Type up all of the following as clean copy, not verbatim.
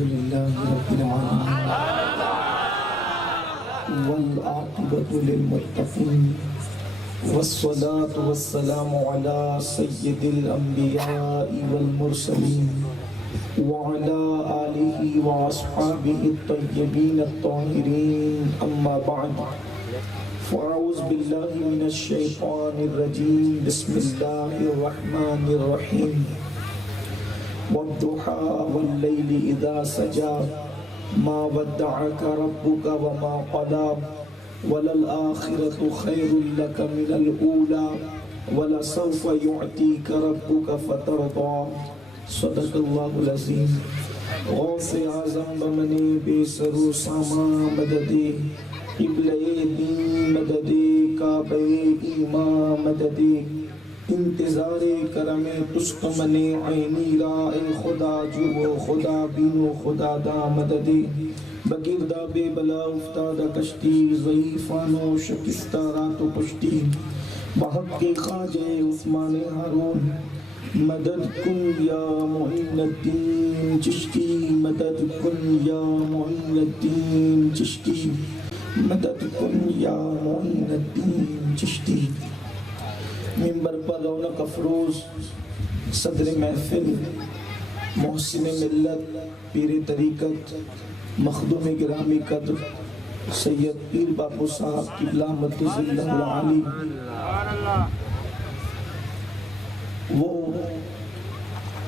لله رب العالمين والعاقبة للمتقين والصلاة والسلام على سيد الأنبياء والمرسلين وعلى آله وأصحابه الطيبين الطاهرين أما بعد فأعوذ بالله من الشيطان الرجيم بسم الله الرحمن الرحيم والضحى والليل إذا سجى ما ودعك ربك وما قلى وللآخرة خير لك من الأولى ولسوف يعطيك ربك فترضى صدق الله العظيم غوث اعظم بمنی بے سرو ساما مددی قبلِ دین مددی کعبہ ایمان مددی انتظار کرم تسکمن عینی را اے خدا جو خدا بینو خدا دا مددی بگردہ بے بلا افتادہ کشتی ضعیفانو شکستہ رات و پشتی بحق کے خواجہ عثمان ہارون مدد کن یا معین الدین چشتی مدد کن یا معین الدین چشتی مدد کن یا معین الدین چشتی منبر پر رونق افروز صدر محفل محسن ملت پیر طریقت مخدوم گرامی قدر سید پیر باپو صاحب قبلہ مدد اللہ العالی وہ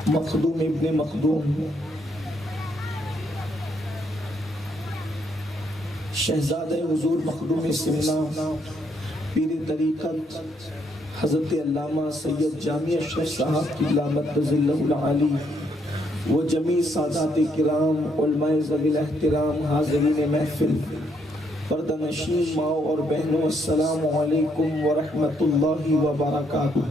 مخدوم ابن مخدوم شہزادہ حضور مخدوم سمنا پیر طریقت حضرت علامہ سید جامع اشرف صاحب قبلہ مدد اللہ العالی وہ جمیع سادات کرام علماء ذوی الاحترام حاضرین محفل پردہ نشین ماؤں اور بہنوں السلام علیکم ورحمۃ اللہ وبرکاتہ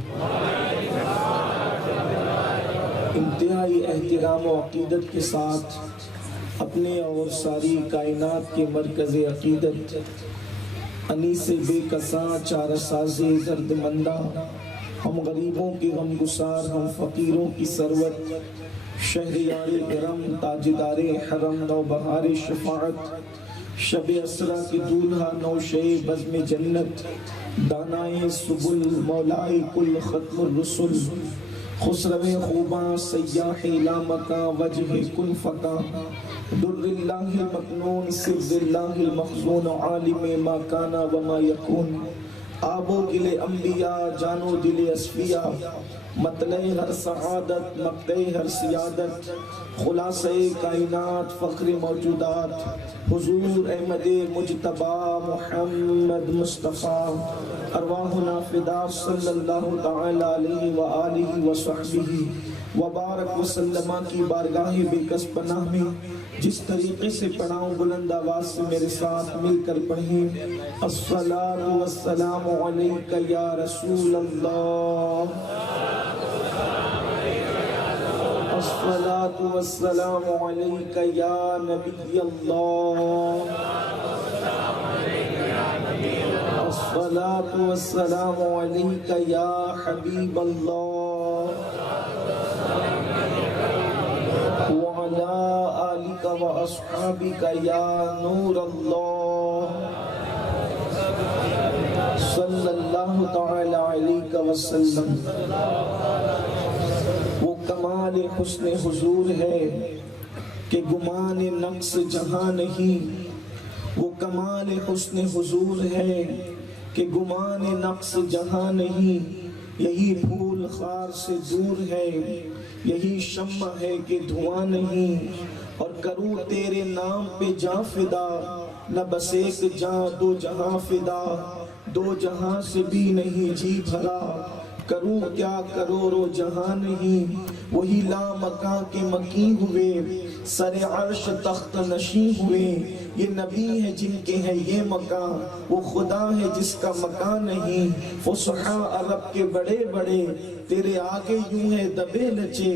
انتہائی احترام و عقیدت کے ساتھ اپنے اور ساری کائنات کے مرکز عقیدت انیس بے کساں چارہ ساز درد مندہ ہم غریبوں کے غم گسار ہم فقیروں کی ثروت شہریار ارم تاجدار حرم نو بہار شفاعت شب اسرا کی دولہا نوشے بزم جنت دانائے سبل مولائے کل ختم الرسل خسرو خوباں سیاح لامکاں وجہ کن فکاں در اللہ المکنون سر اللہ المخزون عالم ما کانا وما یکون آب و گل انبیاء جانو دل اصفیاء مطلع ہر سعادت مقطع ہر سیادت خلاصہ کائنات فخر موجودات حضور احمد مجتبی محمد مصطفیٰ ارواحنا فدا صلی اللہ تعالی علیہ وآلہ وصحبہ وبارک وسلم کی بارگاہ بے کس پناہ میں جس طریقے سے پڑھاؤں بلند آواز سے میرے ساتھ مل کر پڑھیں الصلاۃ والسلام علیک یا رسول اللہ الصلاۃ والسلام علیک یا نبی اللہ الصلاۃ والسلام علیک یا حبیب اللہ وعلى آلك وأصحابك يا نور الله صلی اللہ تعالی علیہ وسلم وہ کمال حسن حضور ہے کہ گمان نقص جہاں نہیں وہ کمال حسن حضور ہے کہ گمان نقص جہاں نہیں یہی پھول خار سے دور ہے یہی شمع ہے کہ دھواں نہیں اور کروں تیرے نام پہ جاں فدا نہ بس ایک جاں دو جہاں فدا دو جہاں سے بھی نہیں جی بھرا کروں کیا کروڑوں جہاں نہیں وہی لا مکان کے مکین ہوئے سر عرش تخت نشین ہوئے یہ نبی ہے جن کے ہیں یہ مکان وہ خدا ہے جس کا مکان نہیں فصحاء عرب کے بڑے بڑے تیرے آگے یوں ہے دبے لچے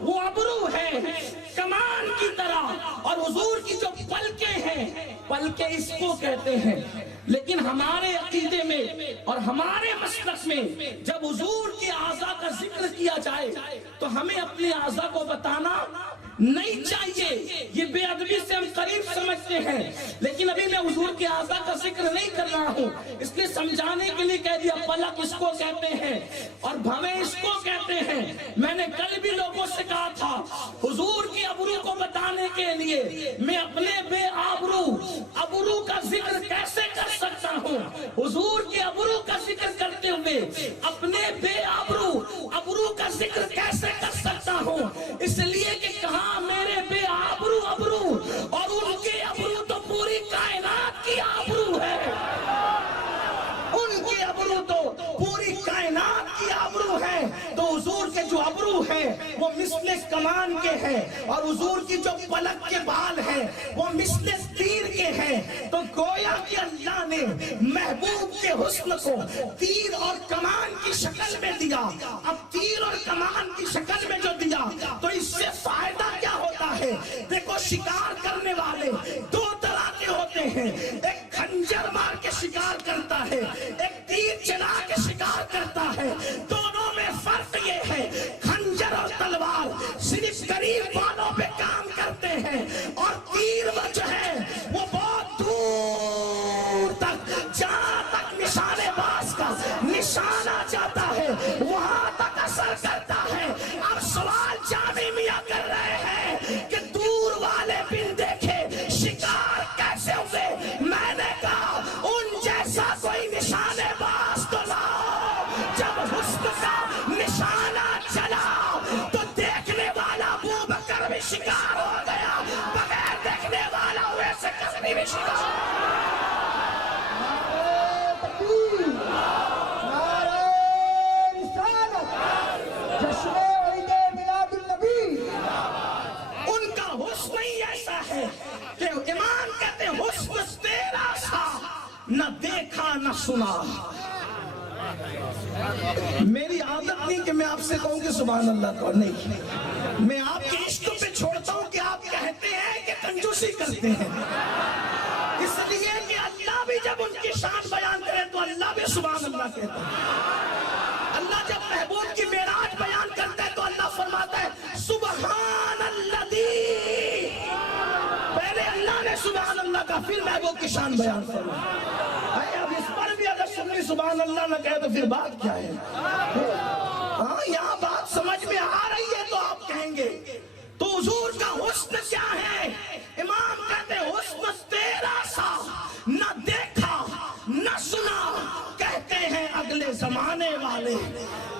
وہ ابرو ہے کمان کی طرح، اور حضور کی جو پلکیں ہیں، پلکیں اس کو کہتے ہیں۔ لیکن ہمارے عقیدے میں اور ہمارے مسلک میں جب حضور کے اعضاء کا ذکر کیا جائے تو ہمیں اپنے اعضاء کو بتانا نہیں چاہیے، یہ بے ادبی سے ہم قریب سمجھتے ہیں، لیکن ابھی میں حضور کے اعضاء کا ذکر نہیں کر رہا ہوں، اس لیے سمجھانے کے لیے کہہ دیا پلک اس کو کہتے ہیں اور بھویں اس کو کہتے ہیں۔ میں نے کل بھی لوگوں سے کہا تھا حضور کے ابرو کو بتانے کے لیے میں اپنے بے ابرو کا ذکر کیسے کر سکتا ہوں؟ حضور کے ابرو کا ذکر کرتے ہوئے اپنے بے ابرو کا ذکر کیسے کر سکتا ہوں؟ اس لیے کہ کہاں میرے بے ابرو اور ان کے ابرو تو پوری کائنات کی ابرو ہے، ان کے ابرو تو پوری کائنات کی ابرو ہے۔ تو حضور کے جو ابرو ہیں وہ مثل کمان کے ہیں، اور حضور کی جو پلک کے بال ہیں وہ مثل تیر کے ہیں۔ تو گویا کہ اللہ نے محبوب کے حسن کو تیر اور کمان کی شکل میں دیا۔ اب تیر اور کمان کی شکل میں جو دیا تو اس سے فائدہ کیا ہوتا ہے؟ دیکھو شکار کرنے والے دو طرح کے ہوتے ہیں، ایک خنجر مار کے شکار کرتا ہے، ایک تیر چلا کے شکار کرتا ہے۔ دونوں میں فرق یہ ہے خنجر اور تلوار صرف قریب والوں پہ کام کرتے ہیں، اور تیر وہ جو ہے وہ بہت دور تک، جہاں تک نشانے باز کا نشانہ جاتا ہے وہاں تک اثر کرتا ہے۔ اب سوال جامع میاں کر رہے ہیں کہ دور والے بن دیکھے شکار کیسے ہوئے؟ میں نے کہا ان جیسا کوئی نشانے باز تو لاؤ، جب حسن کا نشانہ چلا تو دیکھنے والا ابو بکر بھی شکار ہو گیا، بغیر دیکھنے والا ویسے کسی بھی شکار ہو گیا۔ ان کا حسن ہی ایسا ہے کہ امام کہتے ہیں حسن تیرا سا نہ دیکھا نہ سنا۔ میری عادت نہیں کہ میں آپ سے کہوں کہ سبحان اللہ کو، نہیں، میں آپ کے عشق پہ چھوڑتا ہوں کہ آپ کہتے ہیں کہ کنجوسی کرتے ہیں، اس لیے کہ اللہ بھی جب ان کی شان بیان کرے تو اللہ بھی سبحان اللہ کہتا ہے۔ اللہ جب محبوب کی معراج بیان کرتا ہے تو اللہ فرماتا ہے سبحان الذی، پہلے اللہ نے سبحان اللہ کا پھر محبوب کی شان بیان فرمایا۔ اب اس پر بھی اگر سنی سبحان اللہ نہ کہے تو پھر بات کیا ہے؟ ہاں یہاں بات سمجھ میں آ رہی ہے تو آپ کہیں گے تو حضور کا حسن کیا ہے؟ امام کہتے ہیں حسن تیرا سا نہ دیکھا نہ سنا۔ کہتے ہیں اگلے زمانے والے،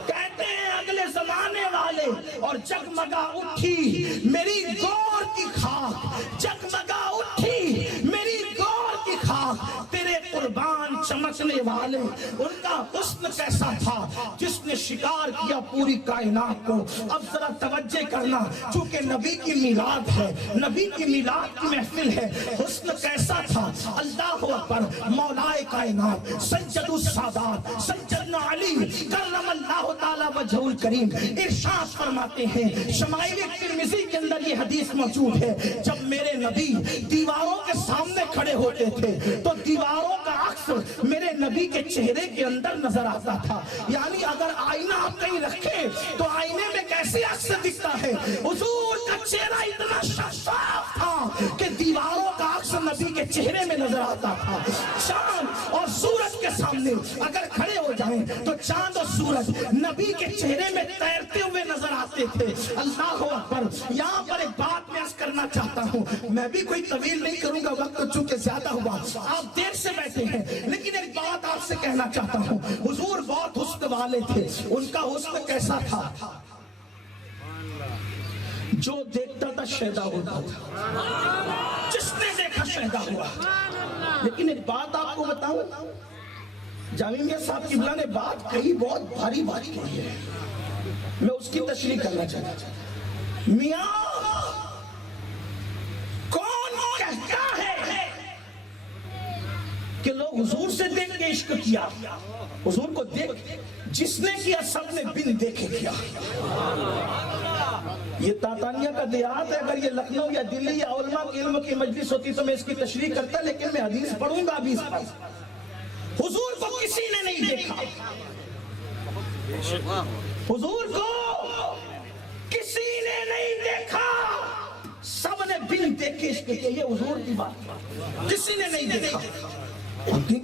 کہتے ہیں اگلے زمانے والے، اور جگمگا اٹھی میری گور کی خاک، جگمگا اٹھی میری گور کی خاک، تیرے قربان چمکنے والے۔ ان کا حسن کیسا تھا جس نے شکار کیا پوری کائنات کو۔ اب ذرا توجہ کرنا، چونکہ نبی کی میلاد ہے، نبی کی میلاد کی محفل ہے، حسن کیسا تھا؟ اللہ اکبر، مولائے کائنات سید السادات سیدنا علی کرم اللہ تعالی وجہ الکریم ارشاد فرماتے ہیں، شمائل ترمذی کے اندر یہ حدیث موجود ہے، جب میرے نبی دیواروں کے سامنے کھڑے ہوتے تھے تو دیواروں کا عکس میرے نبی کے چہرے کے اندر نظر آتا تھا۔ یعنی اگر آئینہ آپ کہیں رکھیں تو آئینے میں کیسے عکس دکھتا ہے؟ حضور کا چہرہ اتنا شفاف تھا کہ دیواروں کا عکس نبی کے چہرے میں نظر آتا تھا۔ چاند اور سورج کے سامنے اگر کھڑے ہو جائیں تو چاند اور سورج نبی کے چہرے میں تیرتے ہوئے نظر آتے تھے۔ اللہ اکبر، یہاں پر ایک بات میں عرض کرنا چاہتا ہوں، میں بھی کوئی طویل نہیں کروں گا، وقت چونکہ زیادہ ہوا، آپ دیر سے بیٹھے ہیں، لیکن ایک بات آپ سے کہنا چاہتا ہوں، حضور بہت حسن والے تھے۔ ان کا حسن کیسا تھا؟ جو دیکھتا تھا شیدا ہوتا تھا، جس نے دیکھا شیدا ہوا۔ لیکن ایک بات آپ کو بتاؤں، جامع میاں صاحب قبلہ نے بات کہی، بہت بھاری بات کہی ہے، میں اس کی تشریح کرنا چاہتا ہوں۔ میاں کون کہتا ہے کہ لوگ حضور سے دیکھ کے عشق کیا؟ حضور کو دیکھ جس نے کیا سب نے بن دیکھے کیا۔ یہ تاتانیہ کا دیہات ہے. اگر یہ لکھنؤ یا دلی یا علماء کے علم کی مجلس ہوتی تو میں اس کی تشریح کرتا, لیکن میں حدیث پڑھوں گا ابھی اس پر. حضور کو کسی نے نہیں دیکھا, حضور کو کسی نے نہیں دیکھا, سب نے بن دیکھے اس کے کہ یہ حضور کی بات, کسی نے نہیں دیکھا.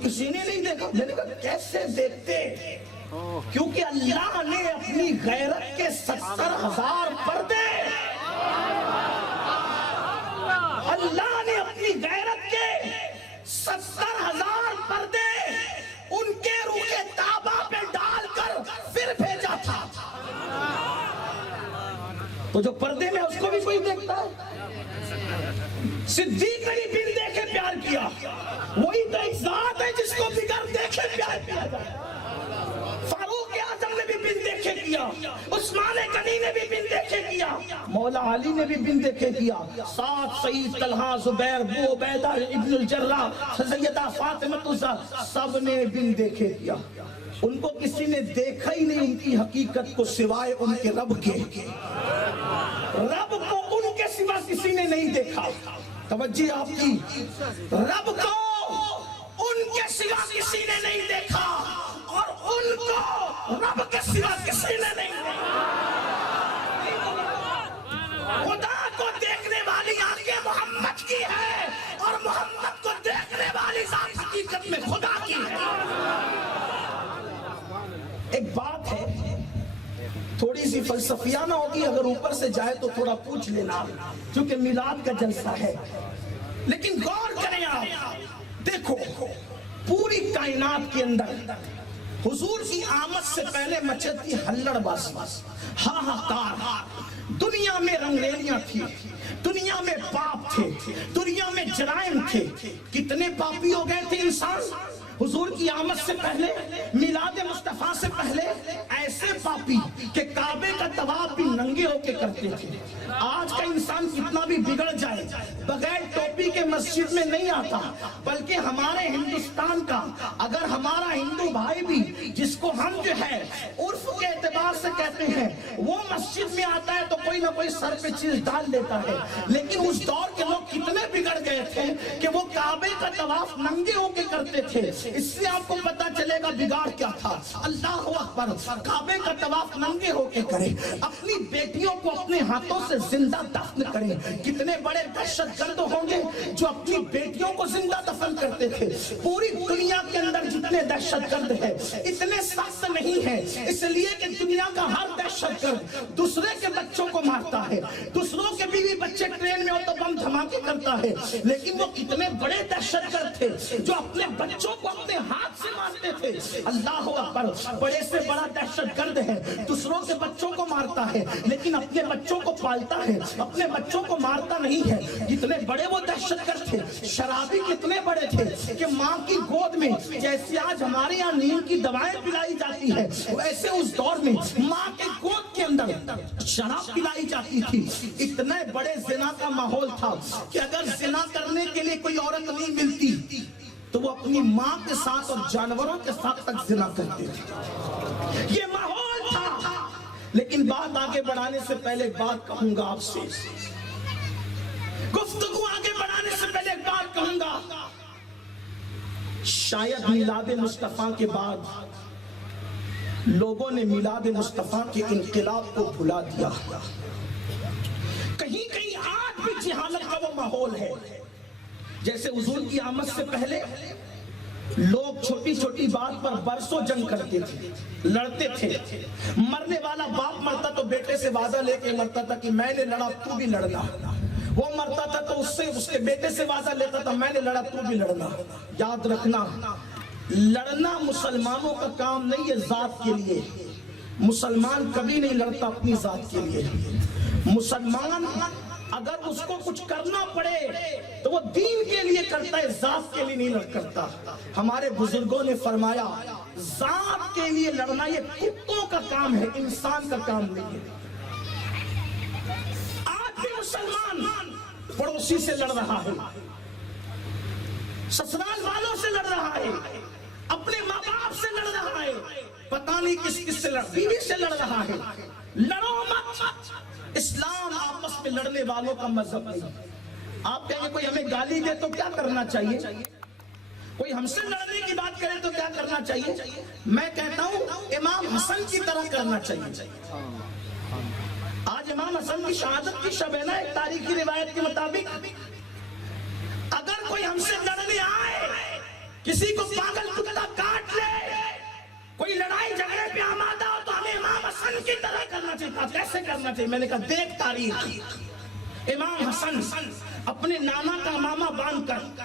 کسی نے نہیں دیکھا. میں نے کہا کیسے دیکھتے؟ کیونکہ اللہ نے اپنی غیرت کے 70,000 پردے, اللہ نے اپنی غیرت کے 70,000 پردے ان کے روح تابہ پہ ڈال کر پھر بھیجا تھا. تو جو پردے میں اس کو بھی کوئی دیکھتا ہے. صدیق نے بن دیکھے پیار کیا, وہی تو ایک ذات ہے جس کو بغیر دیکھے پیار کیا جائے. فاروق اعظم نے بھی بن دیکھے کیا, عثمان غنی نے بھی بن دیکھے کیا, مولا علی نے بھی بن دیکھے کیا, سعد, سعید, طلحہ, زبیر, ابو عبیدہ ابن الجراح, سیدہ فاطمہ الزہرا, سب نے بن دیکھے کیا. ان کو کسی نے دیکھا ہی نہیں ان کی حقیقت کو سوائے ان کے رب کے. رب کو ان کے سوا کسی نے نہیں دیکھا. توجہ آپ کی, رب کو ان کے سوا کسی نے نہیں دیکھا اور ان کو رب کے سوا کسی نے نہیں دیکھا. خدا کو دیکھنے والی آنکھیں محمد کی ہے اور محمد کو دیکھنے والی ذات حقیقت میں خدا کی ہے. ایک بات ہے تھوڑی سی فلسفیانہ ہوگی, اگر اوپر سے جائے تو تھوڑا پوچھ لینا, کیونکہ میلاد کا جلسہ ہے. لیکن غور کریں آپ, دیکھو پوری کائنات کے اندر حضور کی آمد سے پہلے مچتی ہلڑ بازی, ہاہاکار, دنیا میں رنگریلیاں تھی, دنیا میں پاپ تھے, دنیا میں جرائم تھے. کتنے پاپی ہو گئے تھے انسان حضور کی آمد سے پہلے, میلاد مصطفیٰ سے پہلے. ایسے پاپی کہ کعبے کا طواف بھی ننگے ہو کے کرتے تھے. آج کا انسان کتنا بھی بگڑ جائے بغیر ٹوپی کے مسجد میں نہیں آتا, بلکہ ہمارے ہندوستان کا اگر ہمارا ہندو بھائی بھی جس کو ہم جو ہے عرف کے اعتبار سے کہتے ہیں وہ مسجد میں آتا ہے تو کوئی نہ کوئی سر پہ چیز ڈال دیتا ہے. لیکن اس دور کے لوگ کتنے بگڑ گئے تھے کہ وہ کعبے کا طواف ننگے ہو کے کرتے تھے. اس سے آپ کو پتا چلے گا بگاڑ کیا تھا. اللہ اکبر, کعبے کا طواف ننگے ہو کے کرے, اپنی بیٹیوں کو اپنے ہاتھوں سے زندہ دفن کرے. کتنے بڑے دہشت گرد ہوں گے جو اپنی بیٹیوں کو زندہ دفن کرتے تھے. پوری دنیا کے اندر جتنے دہشت گرد ہیں اتنے سخت نہیں ہیں, اس لیے کہ دنیا کا ہر دہشت گرد دوسرے کے بچوں کو مارتا ہے, دوسروں کے بیوی بچے ٹرین میں ہو تو بم دھماکے کرتا ہے. لیکن وہ کتنے بڑے دہشت گرد تھے جو اپنے بچوں کو اپنے ہاتھ سے مارتے تھے. اللہ اکبر, بڑے سے بڑا دہشت گرد ہے, دوسروں کے بچوں کو مارتا ہے لیکن اپنے بچوں کو پالتا ہے, اپنے بچوں کو مارتا نہیں ہے. جتنے بڑے وہ دہشت گرد تھے, شرابی کتنے بڑے تھے کہ ماں کی گود میں جیسے آج ہمارے یہاں نیند کی دوائیں پلائی جاتی ہے ویسے اس دور میں ماں کے گود کے اندر شراب پلائی جاتی تھی. اتنے بڑے زنا کا ماحول تھا کہ اگر زنا کرنے کے لیے کوئی عورت نہیں ملتی تو وہ اپنی ماں کے ساتھ اور جانوروں کے ساتھ تک زنا کرتے تھے. یہ ماحول تھا. لیکن بات آگے بڑھانے سے پہلے ایک بات کہوں گا آپ سے, گفتگو آگے بڑھانے سے پہلے ایک بات کہوں گا. شاید میلاد مصطفیٰ کے بعد لوگوں نے میلاد مصطفیٰ کے انقلاب کو بھلا دیا. کہیں کہیں آج بھی جہالت کا وہ ماحول ہے. جیسے حضور کی آمد سے پہلے لوگ چھوٹی چھوٹی بات پر برسوں جنگ کرتے تھے, لڑتے تھے. مرنے والا باپ مرتا تو بیٹے سے وعدہ لے کے مرتا تھا کہ میں نے لڑا تو بھی لڑنا. وہ مرتا تھا تو اس کے بیٹے سے وعدہ لیتا تھا میں نے لڑا تو بھی لڑنا. یاد رکھنا, لڑنا مسلمانوں کا کام نہیں ہے ذات کے لیے. مسلمان کبھی نہیں لڑتا اپنی ذات کے لیے. مسلمان اگر اس کو کچھ کرنا پڑے تو وہ دین کے لیے کرتا ہے, ذات کے لیے نہیں کرتا. ہمارے بزرگوں نے فرمایا ذات کے لیے لڑنا یہ کتوں کا کام ہے, انسان کا کام نہیں ہے. آج بھی مسلمان پڑوسی سے لڑ رہا ہے, سسرال والوں سے لڑ رہا ہے, اپنے ماں باپ سے لڑ رہا ہے, پتہ نہیں کس سے لڑ, بیوی سے لڑ رہا ہے. لڑو مت. اسلام میں لڑنے والوں کا مذہب نہیں۔ آپ کہیں گے کوئی ہمیں گالی دے تو کیا کرنا چاہیے، کوئی ہم سے لڑنے کی بات کرے تو کیا کرنا چاہیے؟ میں کہتا ہوں امام حسن کی طرح کرنا چاہیے۔ آج امام حسن کی شہادت کی شب ہے نا، ایک تاریخی روایت کے مطابق اگر کوئی ہم سے لڑنے آئے، کسی کو پاگل کتا کاٹ لے، کوئی لڑائی جھگڑے پہ آمادہ ہو تو ہمیں امام حسن کی طرح کرنا چاہیے۔ کیسے کرنا چاہیے؟ میں نے کہا دیکھ تاریخ، امام حسن اپنے نانا کا امامہ باندھ کر،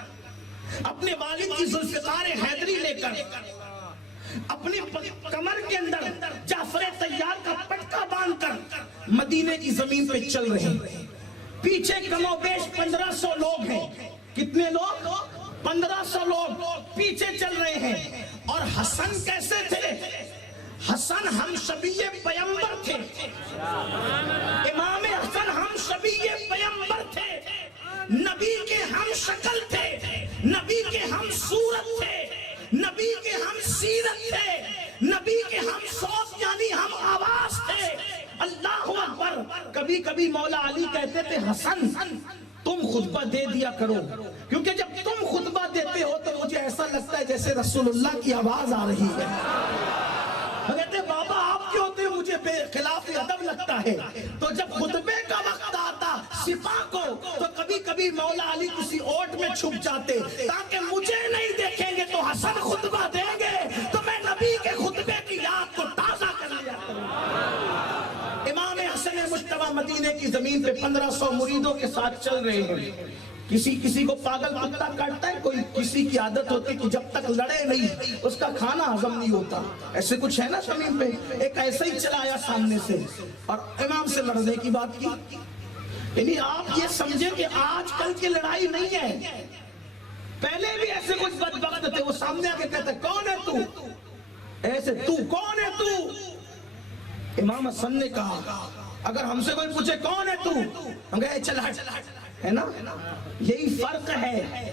اپنے والد کی ذوالفقار حیدری لے کر، اپنی کمر کے اندر جعفر طیار کا پٹکا باندھ کر مدینے کی زمین پہ چل رہے ہیں۔ پیچھے کم و بیش 1500 لوگ ہیں۔ کتنے لوگ؟ 1500 لوگ پیچھے چل رہے ہیں۔ اور حسن کیسے تھے؟ حسن ہم شبیہ پیغمبر تھے، امام حسن ہم شبیہ پیغمبر تھے، نبی کے ہم شکل تھے، نبی کے ہم صورت تھے، نبی کے ہم سیرت تھے، نبی کے ہم صوت یعنی ہم آواز تھے۔ اللہ اکبر۔ کبھی کبھی مولا علی کہتے تھے حسن تم خطبہ دے دیا کرو، کیونکہ جب تم خطبہ دیتے ہو تو مجھے ایسا لگتا ہے جیسے رسول اللہ کی آواز آ رہی ہے۔ کہتے بابا آپ کے ہوتے مجھے بے خلاف ادب لگتا ہے۔ تو جب خطبے کا وقت آتا سپاہ کو تو کبھی کبھی مولا علی کسی اوٹ میں چھپ جاتے تاکہ مجھے نہیں دیکھیں گے تو حسن خطبہ دیں گے تو میں نبی کے خطبے کی یاد کو تازہ کر لیا کروں۔ امام حسن مجتبی مدینے کی زمین پہ 1500 مریدوں کے ساتھ چل رہے ہیں۔ کسی کو پاگل کتا کاٹتا ہے، کوئی کسی کی عادت ہوتی کہ جب تک لڑے نہیں اس کا کھانا ہضم نہیں ہوتا۔ ایسے کچھ ہے نا زمین پہ، ایک ایسا ہی چلا آیا سامنے سے اور امام سے لڑنے کی بات کی۔ یعنی آپ یہ سمجھیں کہ آج کل کی لڑائی نہیں ہے، پہلے بھی ایسے کچھ بدبخت تھے، وہ سامنے آ کے کہتے کون ہے تو، ایسے تو کون ہے تو۔ امام حسن نے کہا اگر ہم سے کوئی پوچھے کون ہے تو، ہم کہے چل ہٹ، ہے نا۔ یہی فرق ہے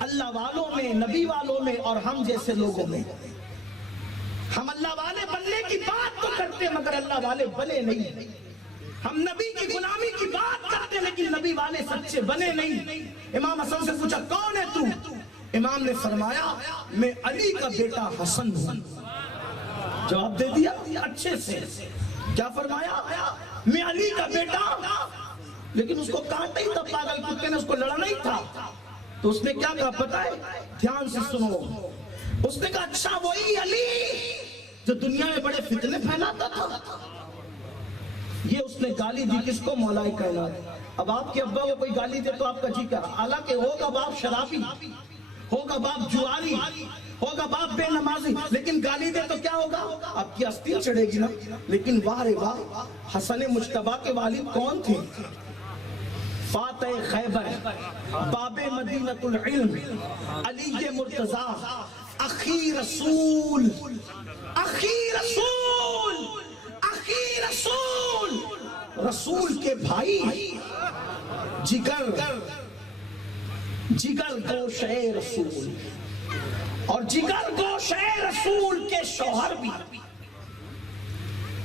اللہ والوں میں، نبی والوں میں اور ہم جیسے لوگوں میں۔ ہم اللہ والے بننے کی بات تو کرتے مگر اللہ والے بنے نہیں۔ ہم نبی کی غلامی کی بات کرتے لیکن نبی والے سچے بنے نہیں۔ امام حسن سے پوچھا کون ہے تو، امام نے فرمایا میں علی کا بیٹا حسن ہوں۔ جواب دے دیا اچھے سے۔ کیا فرمایا؟ میں علی کا بیٹا، لیکن اس کو کاٹا ہی تھا پاگل کتے نے، اس کو لڑنا ہی تھا۔ تو اس نے کیا کہا پتہ ہے؟ دھیان سے سنو۔ اس نے کہا اچھا وہی علی جو دنیا میں بڑے فتنے پھیلاتا تھا۔ یہ اس نے گالی دی کس کو؟ مولا کائنات۔ اب آپ کے ابا کو کوئی گالی دے تو آپ کا جی کرا، حالانکہ ہوگا باپ شرابی، ہوگا باپ جواری، ہوگا باپ بے نمازی، لیکن گالی دے تو کیا ہوگا؟ آپ کی ہستی چڑھے گی نا۔ لیکن واہ رے واہ، حسن مجتبی کے والد کون تھے؟ فاتح خیبر، باب مدینۃ العلم، علی مرتضیٰ، اخی رسول، اخی رسول، اخی رسول، رسول کے بھائی، جگر گوشہ رسول، اور جگر گوشہ رسول کے شوہر بھی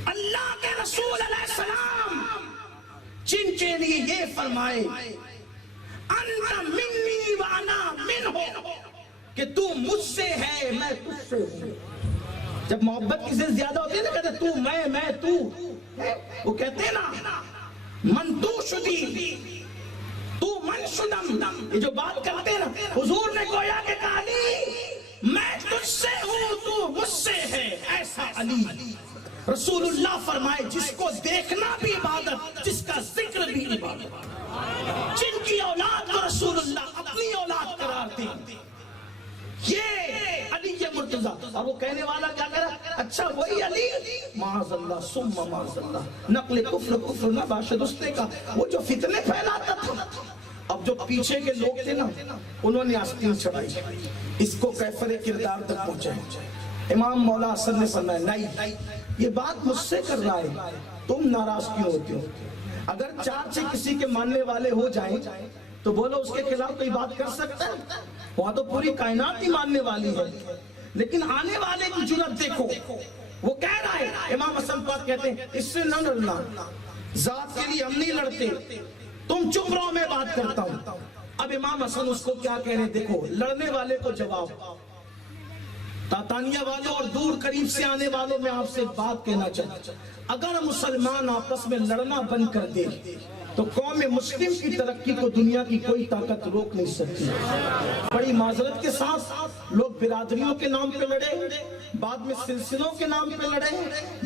اللہ کے رسول علیہ السلام، جن کے لیے یہ فرمائے انت منی وانا منہ، کہ تو مجھ سے ہے میں تجھ سے ہوں۔ جب محبت کسی سے زیادہ ہوتی ہے نا، کہتے تو میں تو، وہ کہتے ہیں نا من تو شدی تو من شدم، یہ جو بات کرتے ہیں نا، حضور نے گویا کہ کہا علی میں تجھ سے ہوں تو مجھ سے ہے، ایسا علی۔ رسول اللہ فرمائے جس کو دیکھنا بھی عبادت، جس کا ذکر بھی عبادت، جن کی اولاد کو رسول اللہ اپنی اولاد قرار دیں، یہ علی مرتضیٰ۔ اور وہ کہنے والا کیا کہہ رہا؟ اچھا وہی علی، معاذ اللہ ثم معاذ اللہ، نقل کفر نہ باشد، اس نے کہا وہ جو فتنے پھیلاتا تھا۔ اب جو پیچھے کے لوگ تھے نا، انہوں نے آستین چڑھائی، اس کو کیفر کردار تک پہنچائے۔ امام مولا حسن نے فرمایا نہیں، یہ بات مجھ سے کر رہا ہے، تم ناراض کیوں ہوتے ہو؟ اگر چار سے کسی کے ماننے والے ہو جائیں تو بولو اس کے خلاف کوئی بات کر سکتا ہے؟ وہاں تو پوری کائنات ہی ماننے والی ہے، لیکن آنے والے کی جرأت دیکھو، وہ کہہ رہا ہے۔ امام حسن پاک کہتے ہیں اس سے نہ ڈرنا، ذات کے لیے ہم نہیں لڑتے، تم چپ رہو میں بات کرتا ہوں۔ اب امام حسن اس کو کیا کہہ رہے، دیکھو لڑنے والے کو جواب، تاتانیہ والوں اور دور قریب سے آنے والوں میں آپ سے بات کہنا چاہتا ہوں، اگر مسلمان آپس میں لڑنا بند کر دے تو قوم مسلم کی ترقی کو دنیا کی کوئی طاقت روک نہیں سکتی۔ بڑی معذرت کے ساتھ لوگ برادریوں کے نام پہ لڑے، بعد میں سلسلوں کے نام پہ لڑے،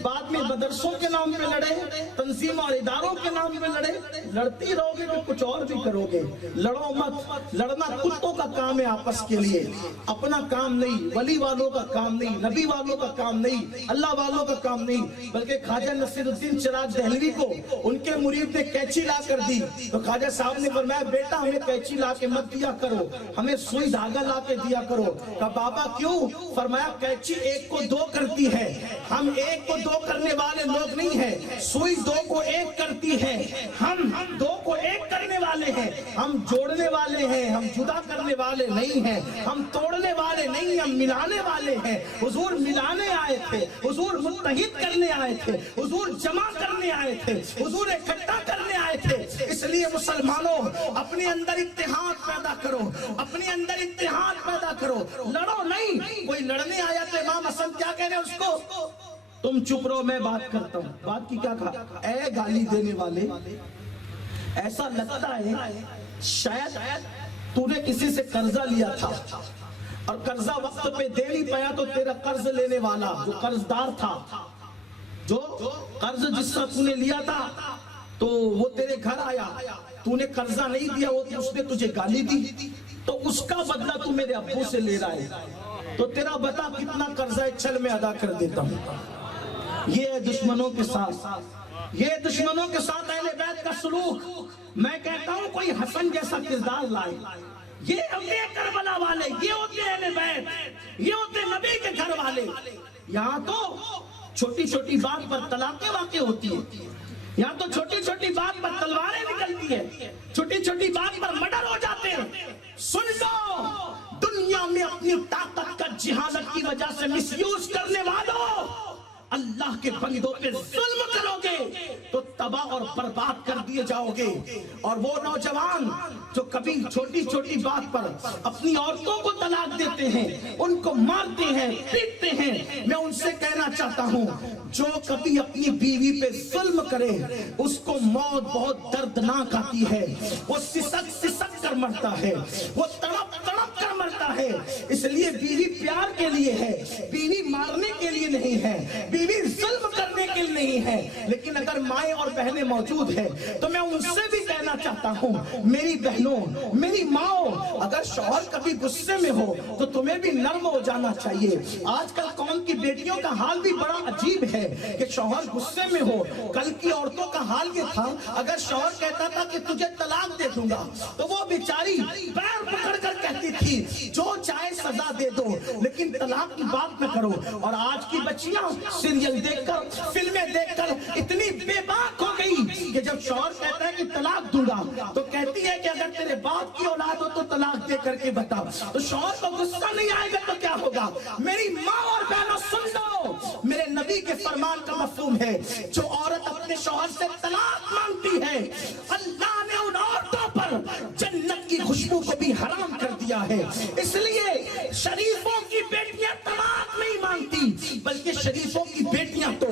بعد میں مدرسوں کے نام پہ لڑے، تنظیم اور اداروں کے نام پہ لڑے۔ لڑتی رہو گے تو کچھ اور بھی کرو گے، لڑو مت۔ لڑنا کتوں کا کام ہے آپس کے لیے، اپنا کام نہیں، ولی والوں کا کام نہیں، نبی والوں کا کام نہیں، اللہ والوں کا کام نہیں۔ بلکہ خواجہ نصیر الدین چراغ دہلوی کو ان کے مرید نے کینچی لا کر دی تو خواجہ صاحب نے فرمایا بیٹا ہمیں کینچی لا کے مت دیا کرو، ہمیں سوئی دھاگا لا کے دیا کرو۔ کہا بابا کیوں؟ فرمایا کینچی ایک کو دو کرتی ہے، ہم ایک کو دو کرنے والے لوگ نہیں ہیں، سوئی دو کو ایک کرتی ہے، ہم دو کو ایک کرنے والے ہیں، ہم جوڑنے والے ہیں، ہم جدا کرنے والے نہیں ہیں، ہم توڑنے والے نہیں، ہم ملانے والے ہیں۔ حضور ملانے آئے تھے، حضور متحد کرنے آئے تھے، حضور جمع کرنے آئے تھے، حضور اکٹھا کرنے آئے تھے۔ اس لیے مسلمانوں اپنے اندر اتحاد پیدا کرو، اپنے اندر اتحاد پیدا کرو، لڑو نہیں۔ کوئی لڑنے آیا تو امام حسن کیا کہہ رہے ہیں اس کو، تم چپ رہو میں بات کرتا ہوں۔ بات کی کیا کہا، اے گالی دینے والے، ایسا لگتا ہے شاید تو نے کسی سے قرضہ لیا تھا اور قرضہ وقت پہ دے نہیں پایا تو تیرا قرض لینے والا جو قرض دار تھا، جو قرض جس سے تو نے لیا تھا تو وہ تیرے گھر آیا، تو نے قرضہ نہیں دیا، اس نے تجھے گالی دی، تو اس کا بدلہ تو میرے ابو سے لے رہا ہے، تو تیرا بتا کتنا قرضہ ہے، چل میں ادا کر دیتا ہوں۔ یہ ہے دشمنوں کے ساتھ، یہ دشمنوں کے ساتھ اہل بیت کا سلوک۔ میں کہتا ہوں کوئی حسن جیسا کردار لائے، یہ ہوتے ہیں کربلا والے، یہ ہوتے ہیں اہل بیت، یہ ہوتے ہیں نبی کے گھر والے۔ یہاں تو چھوٹی چھوٹی بات پر طلاقیں واقع ہوتی ہیں، یہاں تو چھوٹی چھوٹی بات پر تلواریں نکلتی ہیں، چھوٹی چھوٹی بات پر مرڈر ہو جاتے ہیں۔ سن لو، دنیا میں اپنی طاقت کا جہالت کی وجہ سے مس یوز کرنے والوں، اللہ کے بندوں پہ ظلم کرو گے تو تباہ اور برباد کر دیے جاؤ گے۔ اور وہ نوجوان جو کبھی چھوٹی چھوٹی بات پر اپنی عورتوں کو طلاق دیتے ہیں، ان کو مارتے ہیں، پیٹتے ہیں، میں ان سے کہنا چاہتا ہوں جو کبھی اپنی بیوی پہ ظلم کرے اس کو موت بہت دردناک آتی ہے، وہ سسک سسک کر مرتا ہے، وہ تڑپ تڑپ کر مرتا ہے۔ اس لیے بیوی پیار کے لیے ہے، بیوی مارنے کے لیے نہیں ہے، بیوی ظلم کرنے کے لیے نہیں ہے۔ لیکن اگر مائیں اور بہنیں موجود ہیں تو میں ان سے بھی کہنا چاہتا ہوں میری بہنوں، میری ماں، اگر شوہر کبھی غصے میں ہو تو تمہیں بھی نرم ہو جانا چاہیے۔ آج کل قوم کی بیٹیوں کا حال بھی بڑا عجیب ہے کہ شوہر غصے میں ہو۔ کل کی عورتوں کا حال یہ تھا، اگر شوہر کہتا تھا کہ تجھے طلاق دے دوں گا تو وہ بیچاری پیر پکڑ کر کہتی تھی جو چاہے سزا دے دو لیکن طلاق کی بات نہ کرو۔ اور آج کی بچیاں سیریل دیکھ کر، فلمیں دیکھ کر اتنی بے باک ہو گئی کہ جب شوہر کہتا ہے کہ طلاق دوں گا تو کہتی ہے کہ اگر تیرے باپ کی اولاد ہو تو طلاق دے کر کے بتا۔ تو شوہر کو غصہ نہیں آئے گا تو کیا ہوگا؟ میری ماں اور بہنوں سن لو، میرے نبی کے فرمان کا مفہوم ہے جو عورت اپنے شوہر سے طلاق مانگتی ہے اللہ نے ان عورتوں پر جنت کی خوشبو کو بھی حرام کر دیا ہے۔ اس لیے شریفوں کی بیٹیاں طلاق نہیں مانگتی بلکہ شریفوں کی بیٹیاں تو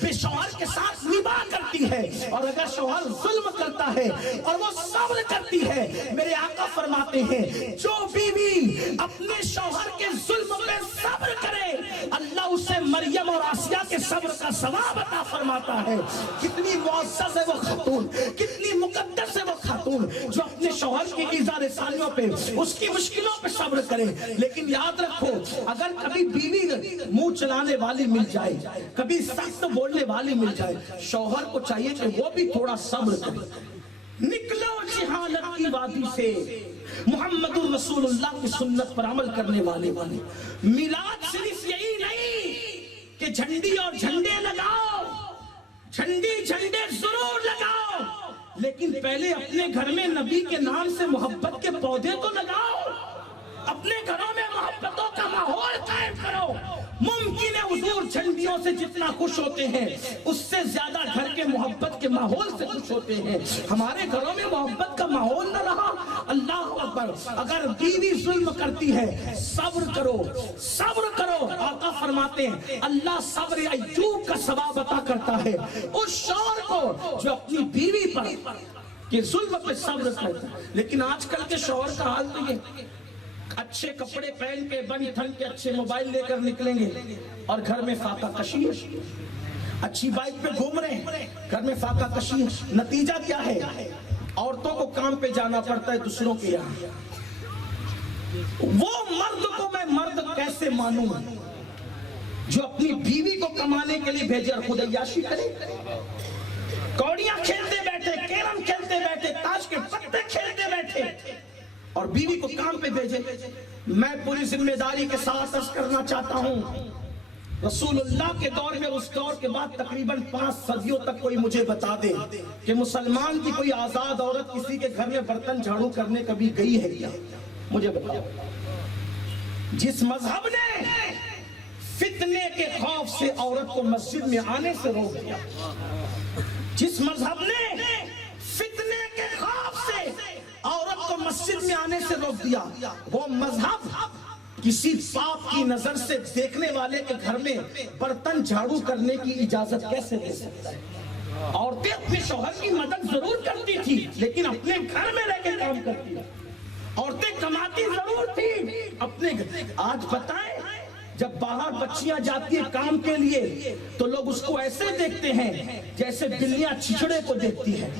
بے شوہر کے ساتھ نباہ کرتی ہے، اور اگر شوہر ظلم کرتا ہے اور وہ صبر کرتی ہے، میرے آقا فرماتے ہیں جو بیوی اپنے شوہر کے ظلم پہ صبر کرے اللہ اسے مریم اور آسیہ کے صبر کا ثواب عطا فرماتا ہے۔ کتنی معزز ہے وہ خاتون، کتنی مقدس ہے وہ خاتون جو اپنے شوہر کی ایذا رسانیوں پہ، اس کی مشکلوں پہ صبر کرے۔ لیکن یاد رکھو اگر کبھی بیوی منہ چلانے والی مل جائے، کبھی سخت بولنے والی مل جائے، شوہر کو چاہیے کہ وہ بھی تھوڑا صبر کرے۔ نکلو جہالت کی وادی سے، محمد الرسول اللہ کی سنت پر عمل کرنے والے۔ میلاد صرف یہی نہیں کہ جھنڈی اور جھنڈے لگاؤ، جھنڈے ضرور لگاؤ، لیکن پہلے اپنے گھر میں نبی کے نام سے محبت کے پودے تو لگاؤ، اپنے گھروں میں محبتوں کا ماحول قائم کرو۔ ممکن ہے حضور منصور جھنڈیوں سے جتنا خوش ہوتے ہیں اس سے زیادہ گھر کے محبت کے ماحول سے خوش ہوتے ہیں. ہمارے گھروں میں محبت کا ماحول نہ رہا. اللہ اکبر. اگر بیوی ظلم کرتی ہے صبر کرو, صبر کرو. آقا فرماتے ہیں اللہ صبر ایوب کا ثواب عطا کرتا ہے اس شوہر کو جو اپنی بیوی پر کہ ظلم پہ صبر کرتا ہے. لیکن آج کل کے شوہر کا حال تو یہ اچھے کپڑے پہن کے بن ٹھن کے اچھے موبائل لے کر نکلیں گے اور گھر میں فاقہ کشی ہے. اچھی بائک پہ گھوم رہے ہیں, گھر میں فاقہ کشی ہے. نتیجہ کیا ہے؟ عورتوں کو کام پہ جانا پڑتا ہے دوسروں کے یہاں. وہ مرد کو میں مرد کیسے مانوں جو اپنی بیوی کو کمانے کے لیے بھیجے اور خود عیاشی کرے؟ کوڑیاں کھیلتے بیٹھے, کیرم کھیلتے بیٹھے, تاش کے پتے کھیلتے بیٹھے اور بیوی کو کام پہ بھیجے. میں پوری ذمہ داری کے ساتھ عرض کرنا چاہتا ہوں رسول اللہ کے دور میں, اس دور کے بعد تقریباً 5 صدیوں تک کوئی مجھے بتا دے کہ مسلمان کی کوئی آزاد عورت کسی کے گھر میں برتن جھاڑو کرنے کبھی گئی ہے کیا؟ مجھے بتاؤ. جس مذہب نے فتنے کے خوف سے عورت کو مسجد میں آنے سے روک دیا, جس مذہب نے فتنے کے خوف سے عورت کو مسجد میں آنے سے روک دیا, وہ مذہب کسی باپ کی نظر سے دیکھنے والے کے گھر میں برتن جھاڑو کرنے کی اجازت کیسے دے سکتا ہے؟ عورتیں اپنے شوہر کی مدد ضرور کرتی تھی لیکن اپنے گھر میں رہ کے کام کرتی تھی. عورتیں کماتی ضرور تھی اپنے گھر. آج بتائیں جب باہر بچیاں جاتی ہیں کام کے لیے تو لوگ اس کو ایسے دیکھتے ہیں جیسے بلیاں چھچڑے کو دیکھتی ہیں.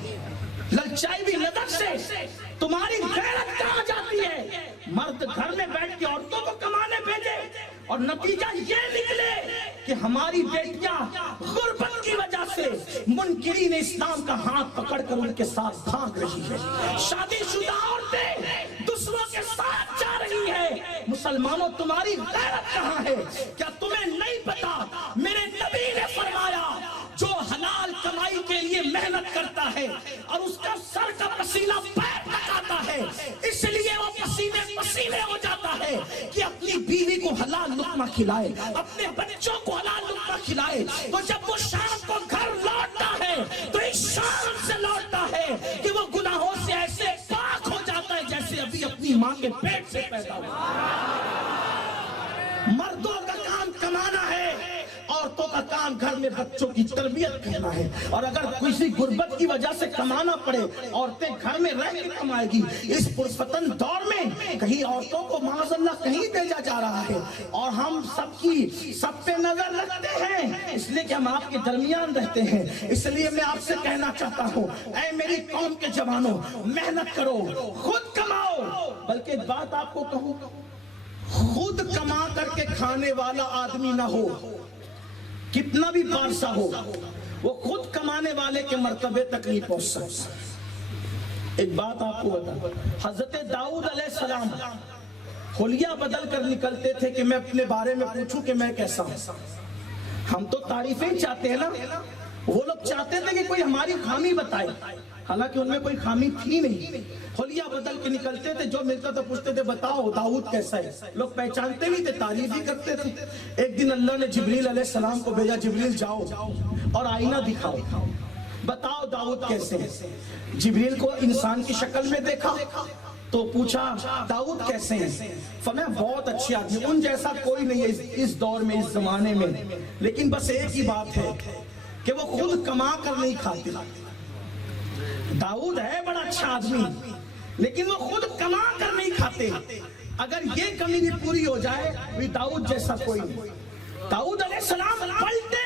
للچائی بھی نظر سے تمہاری غیرت کہاں جاتی ہے؟ مرد گھر میں بیٹھ کے عورتوں کو کمانے بھیجے اور نتیجہ یہ نکلے کہ ہماری بیٹیاں غربت کی وجہ سے منکرین اسلام کا ہاتھ پکڑ کر ان کے ساتھ بھاگ رہی ہے. شادی شدہ عورتیں دوسروں کے ساتھ جا رہی ہے. مسلمانوں تمہاری غیرت کہاں ہے؟ کیا تمہیں نہیں پتا میرے نبی نے فرمایا جو حلال کمائی کے لیے محنت کرتا ہے اور اس کا سر کا پسینہ پیر تک آتا ہے اس لیے وہ پسینے پسینے ہو جاتا ہے کہ اپنی بیوی کو حلال لقمہ کھلائے, اپنے بچوں کو حلال لقمہ کھلائے. تو جب وہ شام کو گھر لوٹتا ہے تو اس شام سے لوٹتا ہے کہ وہ گناہوں سے ایسے پاک ہو جاتا ہے جیسے ابھی اپنی ماں کے پیٹ سے پیدا ہوا. مردوں کا کام کمانا ہے, عورتوں کا کام گھر میں بچوں کی تربیت کرنا ہے. اور اگر کسی غربت کی وجہ سے کمانا پڑے عورتیں گھر میں رہ کے کمائے گی. اس پرفتن دور میں کہیں عورتوں کو معاذ اللہ کہیں بھیجا جا رہا ہے اور ہم سب پہ نظر رکھتے ہیں اس لیے کہ ہم آپ کے درمیان رہتے ہیں. اس لیے میں آپ سے کہنا چاہتا ہوں اے میری قوم کے جوانوں, محنت کرو, خود کماؤ. بلکہ ایک بات آپ کو کہوں, خود کما کر کے کھانے والا آدمی نہ ہو, کتنا بھی پارسا ہو, وہ خود کمانے والے کے مرتبے تک نہیں پہنچ سکتا. ایک بات آپ کو بتا, حضرت داؤد علیہ السلام حلیہ بدل کر نکلتے تھے کہ میں اپنے بارے میں پوچھوں کہ میں کیسا ہوں. ہم تو تعریفیں چاہتے ہیں نا, وہ لوگ چاہتے تھے کہ کوئی ہماری خامی بتائے, حالانکہ ان میں کوئی خامی تھی نہیں. حلیہ بدل کے نکلتے تھے, جو ملتا تھا پوچھتے تھے بتاؤ داؤد کیسا ہے. لوگ پہچانتے نہیں تھے, تعریف ہی کرتے تھے. ایک دن اللہ نے جبریل علیہ السلام کو بھیجا, جبریل جاؤ اور آئینہ دکھاؤ, بتاؤ داؤد کیسے ہیں. جبریل کو انسان کی شکل میں دیکھا تو پوچھا داؤد کیسے ہیں. فرمایا بہت اچھے آدمی, ان جیسا کوئی نہیں ہے اس دور میں, اس زمانے میں, لیکن بس ایک ہی بات ہے کہ وہ خود کما کر نہیں کھاتے. داؤد ہے بڑا اچھا آدمی لیکن وہ خود کما کر نہیں کھاتے. اگر یہ کمی بھی پوری ہو جائے بھی داؤد جیسا کوئی نہیں. داؤد علیہ السلام پلٹے,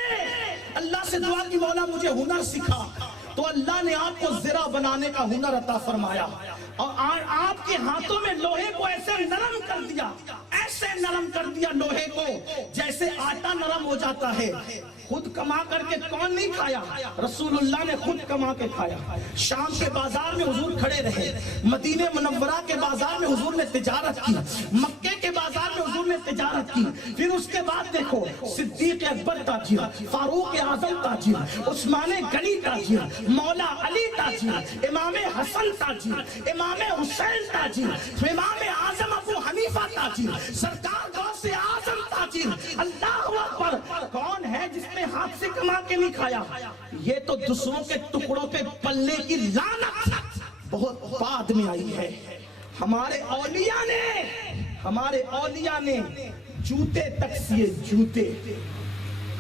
اللہ سے دعا کی مولا مجھے ہنر سکھا, تو اللہ نے آپ کو زرہ بنانے کا ہنر عطا فرمایا اور آپ کے ہاتھوں میں لوہے کو ایسے نرم کر دیا, ایسے نرم کر دیا لوہے کو جیسے آٹا نرم ہو جاتا ہے. خود کما کر کے کون نہیں کھایا؟ رسول اللہ نے خود کما کے کھایا. شام کے بازار میں حضور کھڑے رہے, مدینہ منورہ کے بازار میں حضور نے تجارت کی, مکے کے بازار میں حضور نے تجارت کی. پھر اس کے بعد دیکھو صدیق اکبر تاجر, فاروق اعظم تاجر, عثمان غنی تاجر, مولا علی تاجر, امام حسن تاجر, امام حسین تاجر, امام اعظم ابو حنیفہ خلیفہ تاجر، سرکار غوث اعظم تاجر، اللہ اکبر، کون ہے جس نے ہاتھ سے کما کے نہیں کھایا؟ یہ تو دوسروں کے ٹکڑوں پہ پلنے کی لعنت بہت بعد میں آئی ہے۔ ہمارے اولیاء نے جوتے تک سیے، جوتے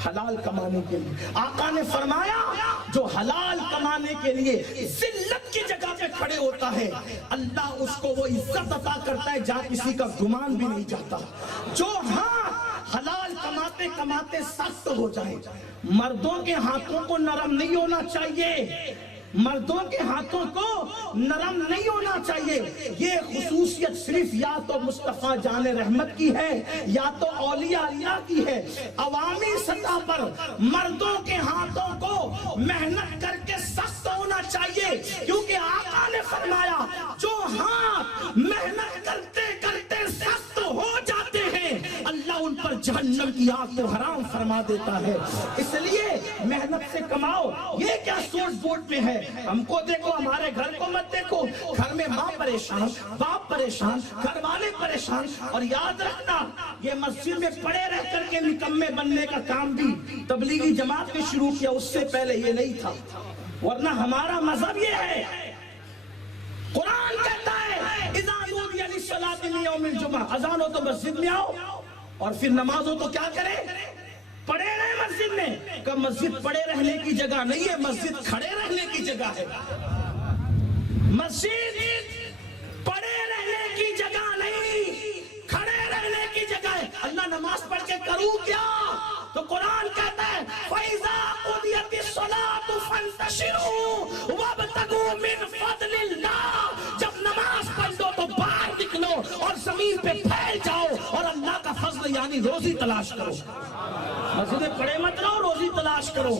حلال کمانے کے لیے۔ آقا نے فرمایا جو حلال کمانے کے لیے ذلت کی جگہ پہ کھڑے ہوتا ہے، اللہ اس کو وہ عزت عطا کرتا ہے جہاں کسی کا گمان بھی نہیں جاتا۔ جو حلال کماتے کماتے سخت ہو جائے، مردوں کے ہاتھوں کو نرم نہیں ہونا چاہیے، مردوں کے ہاتھوں کو نرم نہیں ہونا چاہیے۔ یہ خصوصیت صرف یا تو مصطفیٰ جان رحمت کی ہے یا تو اولیاء اللہ کی ہے۔ عوامی سطح پر مردوں کے ہاتھوں کو محنت کر کے سخت ہونا چاہیے، کیونکہ آقا نے فرمایا جو ہاتھ محنت کرتے کرتے سخت ہو جاتے ہیں اللہ ان پر جہنم کی آگ کو حرام فرما دیتا ہے۔ اس لیے محنت سے کماؤ۔ یہ کیا سوچ بوٹ میں ہے؟ ہم کو دیکھو، ہمارے گھر کو مت دیکھو۔ گھر میں ماں پریشان، باپ پریشان، گھر والے پریشان۔ اور یاد رکھنا یہ مسجد میں پڑے رہ کر کے نکمے بننے کا کام بھی تبلیغی جماعت نے شروع کیا، اس سے پہلے یہ نہیں تھا۔ ورنہ ہمارا مذہب یہ ہے، قرآن کہتا ہے اذا نودی للصلاۃ من یوم الجمعہ، اذان ہو تو مسجد میں آؤ، اور پھر نماز ہو تو کیا کرے؟ پڑے رہے مسجد میں۔ کہ مسجد پڑے رہنے کی جگہ نہیں ہے، مسجد کھڑے رہنے کی جگہ ہے۔ مسجد پڑے رہنے کی جگہ نہیں، کھڑے رہنے کی جگہ ہے۔ اللہ نماز پڑھ کے کروں کیا؟ تو قرآن کہتا ہے فَإِذَا قُضِيَتِ الصَّلَاةُ فَانْتَشِرُوا وَابْتَغُوا مِنْ فَضْلِ اللَّهِ۔ جب نماز پڑھ دو تو باہر نکلو اور زمین پہ پھیل جاؤ اور اللہ کا فضل یعنی روزی تلاش کرو۔ مسجد پڑے مت رہو، روزی تلاش کرو۔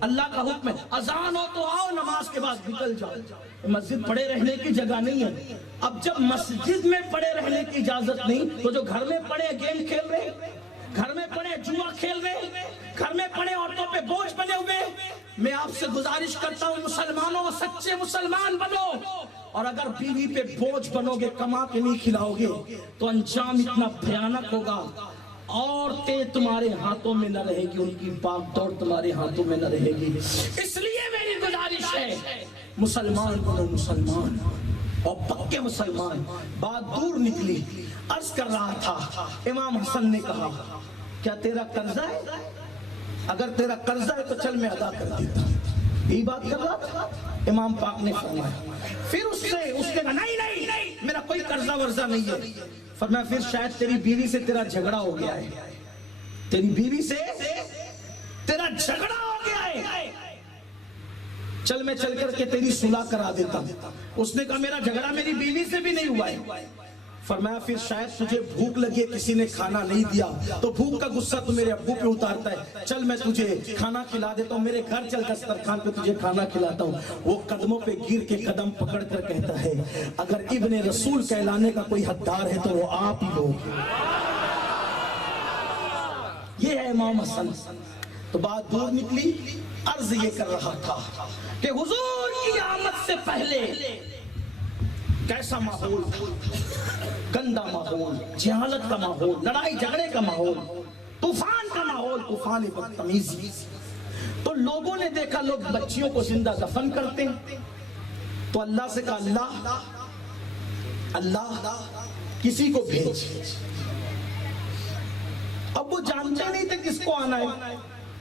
اللہ کا حکم ہے اذان ہو تو آؤ، نماز کے بعد نکل جاؤ۔ مسجد پڑے رہنے کی جگہ نہیں ہے۔ اب جب مسجد میں پڑے رہنے کی اجازت نہیں تو جو گھر میں پڑے گیم کھیل رہے، گھر میں پڑے جوا کھیل رہے، گھر میں پڑے عورتوں پہ بوجھ بنے ہوئے، میں آپ سے گزارش کرتا ہوں مسلمانوں، سچے مسلمان بنو۔ اور اگر بیوی پہ بوجھ بنو گے، کما کے نہیں کھلاؤ گے تو انجام اتنا بھیانک ہوگا۔ عورتیں تمہارے ہاتھوں میں نہ رہے گی، ان کی پاک دور تمہارے ہاتھوں میں نہ رہے گی۔ اس لیے میری گزارش ہے مسلمان بنو، مسلمان اور پکے مسلمان۔ بات دور نکلی، عرض کر رہا تھا امام حسن نے کہا کیا تیرا قرضہ ہے؟ اگر تیرا قرضہ ہے تو چل میں ادا کر دیتا۔ یہی بات کر رہا تھا امام پاک نے فرمایا۔ پھر اس نے کہا نہیں میرا کوئی قرضہ ورزہ نہیں ہے۔ فرمایا پھر شاید تیری بیوی سے تیرا جھگڑا ہو گیا ہے، تیری بیوی سے تیرا جھگڑا ہو گیا ہے، چل میں چل کر کے تیری صلح کرا دیتا ہوں۔ اس نے کہا میرا جھگڑا میری بیوی سے بھی نہیں ہوا ہے۔ فرمایا پھر شاید تجھے بھوک لگی ہے، کسی نے کھانا نہیں دیا تو بھوک کا غصہ تو میرے ابو پہ اتارتا ہے، چل میں تجھے کھانا کھلا دیتا ہوں، میرے گھر چل دسترخوان پہ تجھے کھانا کھلاتا ہوں۔ وہ قدموں پہ گر کے قدم پکڑ کر کہتا ہے اگر ابن رسول کہلانے کا کوئی حقدار ہے تو وہ آپ ہی ہو۔ یہ ہے امام حسن۔ تو بات دور نکلی، عرض یہ کر رہا تھا کہ حضور کی آمد سے پہلے کیسا ماحول تھا؟ گندا ماحول، جہالت کا ماحول، لڑائی جھگڑے کا ماحول، طوفان کا ماحول، طوفان بدتمیزی۔ تو لوگوں نے دیکھا لوگ بچیوں کو زندہ دفن کرتے ہیں، تو اللہ سے کہا اللہ کسی کو بھیج۔ اب وہ جانتے نہیں تھے کس کو آنا ہے،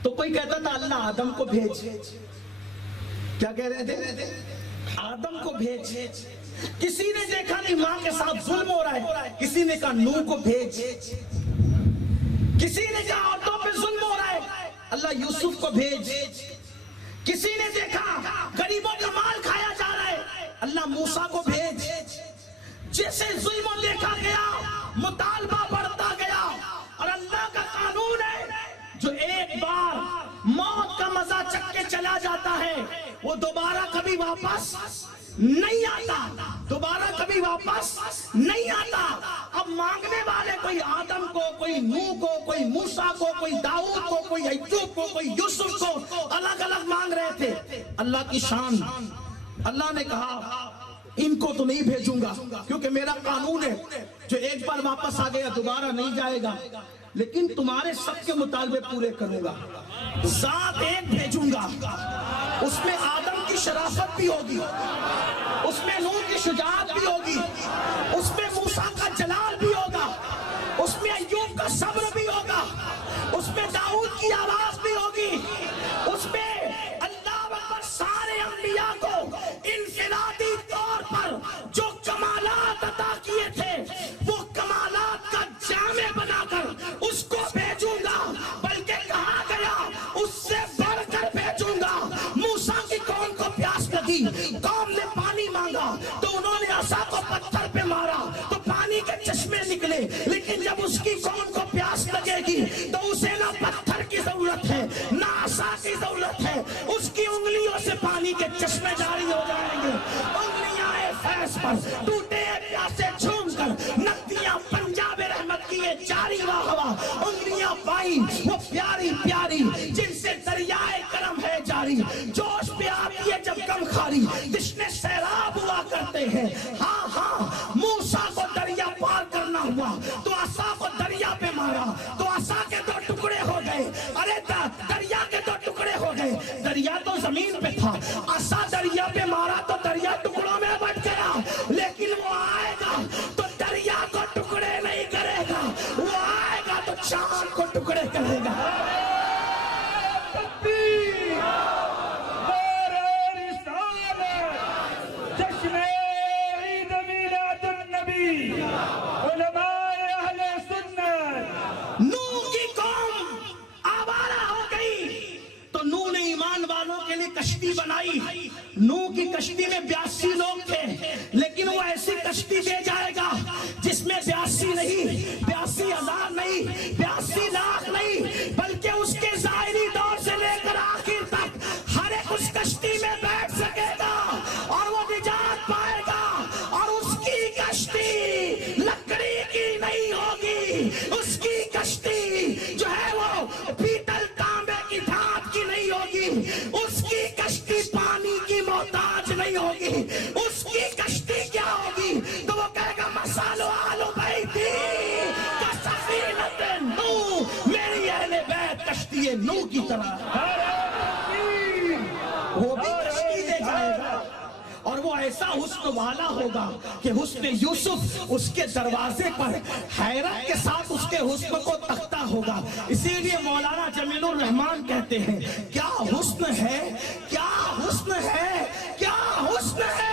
تو کوئی کہتا تھا اللہ آدم کو بھیج۔ کیا کہہ رہے تھے؟ آدم کو بھیج۔ کسی نے دیکھا نہیں ماں کے ساتھ ظلم ہو رہا ہے، کسی نے کہا نوح کو بھیج۔ کسی نے کہا عورتوں پہ ظلم ہو رہا ہے، اللہ یوسف کو بھیج۔ کسی نے دیکھا غریبوں کا مال کھایا جا رہا ہے، اللہ موسیٰ کو بھیج۔ جیسے ظلم دیکھا گیا مطالبہ بڑھتا گیا، اور اللہ کا قانون ہے جو ایک بار موت کا مزہ چکھ کے چلا جاتا ہے وہ دوبارہ کبھی واپس نہیں آتا، دوبارہ کبھی واپس نہیں آتا۔ اب مانگنے والے کوئی آدم کو، کوئی نوح کو، کوئی موسیٰ کو، کوئی داؤد کو، کوئی ایوب کو، کوئی یوسف کو الگ الگ مانگ رہے تھے۔ اللہ کی شان، اللہ نے کہا ان کو تو نہیں بھیجوں گا کیونکہ میرا قانون ہے جو ایک بار واپس آ گیا دوبارہ نہیں جائے گا، لیکن تمہارے سب کے مطالبے پورے کروں گا۔ ذات ایک بھیجوں گا، اس میں آدم کی شرافت بھی ہوگی، اس میں نوح کی شجاعت بھی ہوگی، اس میں موسیٰ کا جلال بھی ہوگا، اس میں ایوب کا صبر بھی ہوگا، اس میں داؤد کی آواز بھی ہوگی، اس میں اللہ اکبر سارے انبیاء کو انفرادی طور پر جو کمالات عطا کیے تھے وہ کمالات کا جامع بنا کر اس کو بھیجوں گا، بلکہ کہا گیا اس سے بڑھ کر بھیجوں گا۔ موسیٰ کی قوم کو پیاس لگی، قوم نے پانی مانگا تو انہوں نے عصا کو پتھر پہ مارا تو پانی کے چشمے نکلے، لیکن جب اس کی قوم کو پیاس لگے گی تو اسے نہ پتھر کی ضرورت ہے نہ عصا کی ضرورت ہے، اس کی انگلیوں سے پانی کے چشمے جاری ہو جائیں گے۔ انگلیاں فیض پر ٹوٹے پیاسے جھوم کر نقطیاں پنجاب رحمت کی یہ جاری واہ واہ، انگلیاں پائیں وہ پیاری پیاری جن سے دریائے کرم ہے جاری، جوش پہ آتی ہے جب کم خاری، تشنے سیراب ہوا کرتے ہیں۔ ہاں ہاں موسیٰ کو دریا پار کرنا ہوا تو عصا کو دریا پہ مارا تو عصا کے دو ٹکڑے ہو گئے، ارے دریا کے دو ٹکڑے ہو گئے، دریا تو زمین پہ تھا، عصا دریا پہ مارا تو دریا ٹکڑوں میں بٹ گیا، لیکن وہ آئے گا تو دریا کو ٹکڑے نہیں کرے گا، وہ آئے گا تو چاند کو ٹکڑے کرے گا۔ نوح کی قوم آوارہ ہو گئی تو نوح نے ایمان والوں کے لیے کشتی بنائی۔ نوح کی کشتی میں 82 لوگ تھے، لیکن وہ ایسی کشتی دے جائے گا جس میں 82 نہیں، 82,000 نہیں، 82 لاکھ نہیں، بلکہ اس کے ظاہری دور سے لے کر آخر تک ہر ایک اس کشتی میں بیٹھ سکے گا اور وہ نجات پائے گا، اور اس کی کشتی لکڑی کی نہیں ہوگی، اس کی کشتی جو ہے وہ پیتل تانبے کی دھات کی نہیں ہوگی، اس کی کشتی پانی کی محتاج نہیں ہوگی، اس کی کشتی کیا ہوگی تو وہ کہے گا مسالو آلو بیتی کا سفینت نوح، میری اہل بیت کشتی نوح کی طرح۔ وہ بھی کشتی دے جائے گا اور وہ ایسا حسن والا ہوگا کہ حسن یوسف اس کے دروازے پر حیرت کے ساتھ اس کے حسن کو تکتا ہوگا۔ اسی لیے مولانا جمیل الرحمان کہتے ہیں کیا حسن ہے، کیا حسن ہے، کیا حسن ہے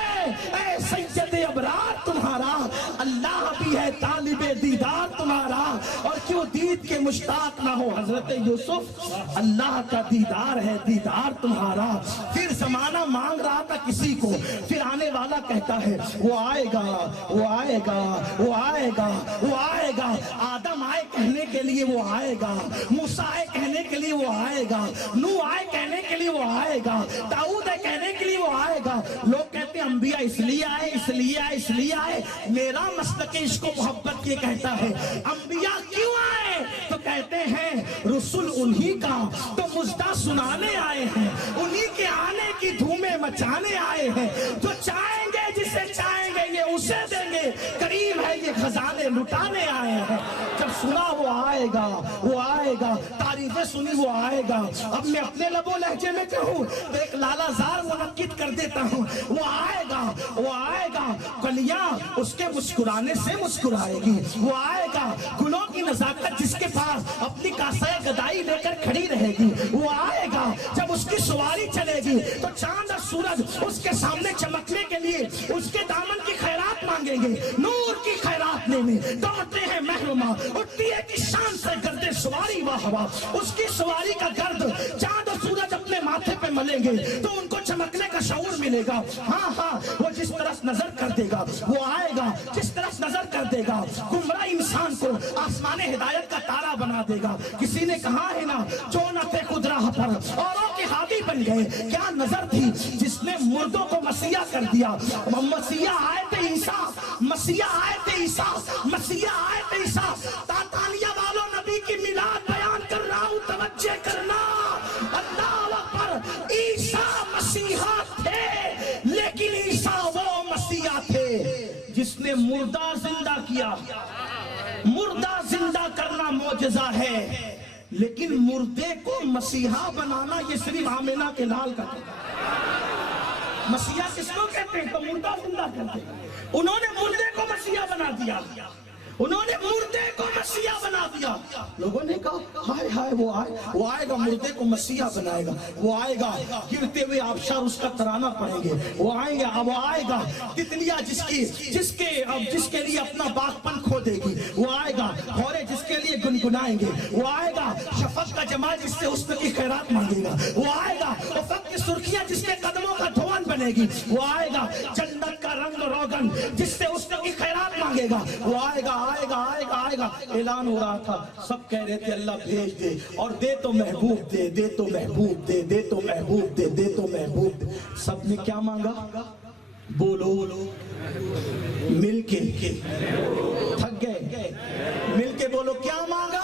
اے سید ابرار تمہارا، اللہ بھی ہے طالب دیدار تمہارا، اور کیوں دید کے مشتاق نہ ہو حضرت یوسف، اللہ کا دیدار ہے دیدار تمہارا۔ پھر زمانہ مانگ رہا تھا کسی کو، پھر آنے والا کہتا ہے وہ آئے گا وہ آئے گا وہ آئے گا وہ آئے گا، آدم آئے کہنے کے لیے وہ آئے گا، موسیٰ آئے کہنے کے لیے وہ آئے گا، نوح آئے کہنے کے لیے وہ آئے گا، داؤد آئے کہنے کے لیے وہ آئے گا۔ لوگ کہتے ہیں انبیاء اس لیے آئے اس لیے آئے اس لیے آئے، میرا مسلک عشق و محبت یہ کہتا ہے انبیاء کیوں آئے تو کہتے ہیں رسول انہی کا تو مژدہ سنانے آئے ہیں، انہی کے آنے کی دھومیں مچانے آئے ہیں، جو چاہیں گے جسے چاہیں گے یہ اسے دیں گے، کریم ہے یہ خزانے لٹانے آئے ہیں۔ جب سنا وہ آئے گا وہ آئے گا، تعریفیں سنی وہ آئے گا، اب میں اپنے لب و لہجے میں کہوں تو ایک لالا زار منعقد کر دیتا ہوں، وہ آئے گا وہ آئے گا، کلیاں اس کے مسکرانے سے مسکرائے گی، وہ آئے گا گلوں کی نزاکت جس کے پاس اپنی کاسہ گدائی لے کر کھڑی رہے گی، وہ آئے گا جب اس کی سواری چلے گی تو چاند اور سورج اس کے سامنے چمکنے کے لیے اس کے دامن کی خیرات مانگیں گے، نور کی خیرات لینے دوڑتے ہیں محرمہ، اٹھتی ہے کہ شان سے گردے سواری واہ واہ، اس کی سواری کا گرد چاند اور سورج اپنے ماتھے پہ ملیں گے تو ان کو چمکنے کا شعور ملے گا۔ ہاں ہاں وہ جس طرف نظر کر دے گا وہ آئے گا، جس طرف نظر کر دے گا گمراہ انسان کو آسمان ہدایت کا تارا بنا دے گا۔ کسی نے کہا ہے نا جو نہ تھے خود راہ پر اوروں کے ہادی بن گئے، کیا نظر تھی جس نے مردوں کو مسیح کر دیا۔ مسیح آئے تھے عیسیٰ، مسیح آئے تھے عیسیٰ، مسیح آئے تھے عیسیٰ۔ تانتانیہ والوں نبی کی میلاد بیان کر رہا ہوں، توجہ کرنا، اللہ اکبر، عیسیٰ مسیحا تھے لیکن عیسیٰ وہ مسیح مسیح تھے جس نے مردہ زندہ کیا. مردہ زندہ کرنا معجزہ ہے، لیکن مردے کو مسیحا بنانا یہ صرف آمینہ کے لال کا تھا. مسیحا کس کو کہتے ہیں؟ تو مردہ زندہ کرتے ہیں. انہوں نے مردے کو مسیحا بنا دیا، انہوں نے مردے کو مسیحا بنا دیا. لوگوں نے کہا ہائے ہائے وہ آئے گا مردے کو مسیحا بنائے گا، وہ آئے گا گرتے ہوئے آبشار اس کا ترانہ پڑھیں گے، وہ آئیں گے، وہ آئے گا تتلیاں جس کے لیے اپنا باغپن کھو دے گی، وہ آئے گا بھورے جس کے لیے گنگنائیں گے، وہ آئے گا شفق کا جمال جس سے اس کی خیرات مانگے گا، وہ آئے گا افق کی سرخیاں جس کے قدموں کا دھوان بنے گی، وہ آئے گا جنت کا رنگ روغن جس سے اس کی خیرات مانگے گا، وہ آئے گا. اعلان ہو رہا تھا، سب کہہ رہے تھے اللہ بھیج دے، اور دے تو محبوب دے، دے تو محبوب دے، دے تو محبوب دے، دے تو محبوب دے. سب نے کیا مانگا؟ بولو مل کے، تھک گئے؟ مل کے بولو کیا مانگا؟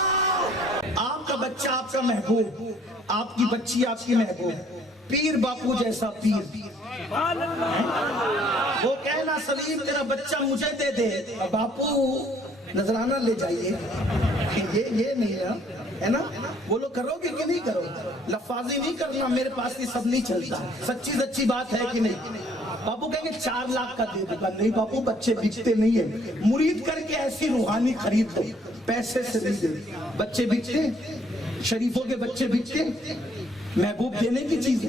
آپ کا بچہ آپ کا محبوب، آپ کی بچی آپ کی محبوب، پیر باپو جیسا پیر. وہ کہنا سلیم تیرا بچہ مجھے دے دے، باپو نذرانہ لے جائیے، یہ نہیں ہے نا. بولو کرو گے کہ نہیں کرو؟ لفاظی نہیں کرنا، میرے پاس یہ سب نہیں چلتا. سچی بات ہے کہ نہیں؟ باپو کہیں گے 4 لاکھ کا دے دے گا. نہیں باپو بچے بکتے نہیں ہیں، مرید کر کے ایسی روحانی خرید دو، پیسے سے نہیں دے. بچے بکتے، شریفوں کے بچے بکتے. محبوب دینے کی چیز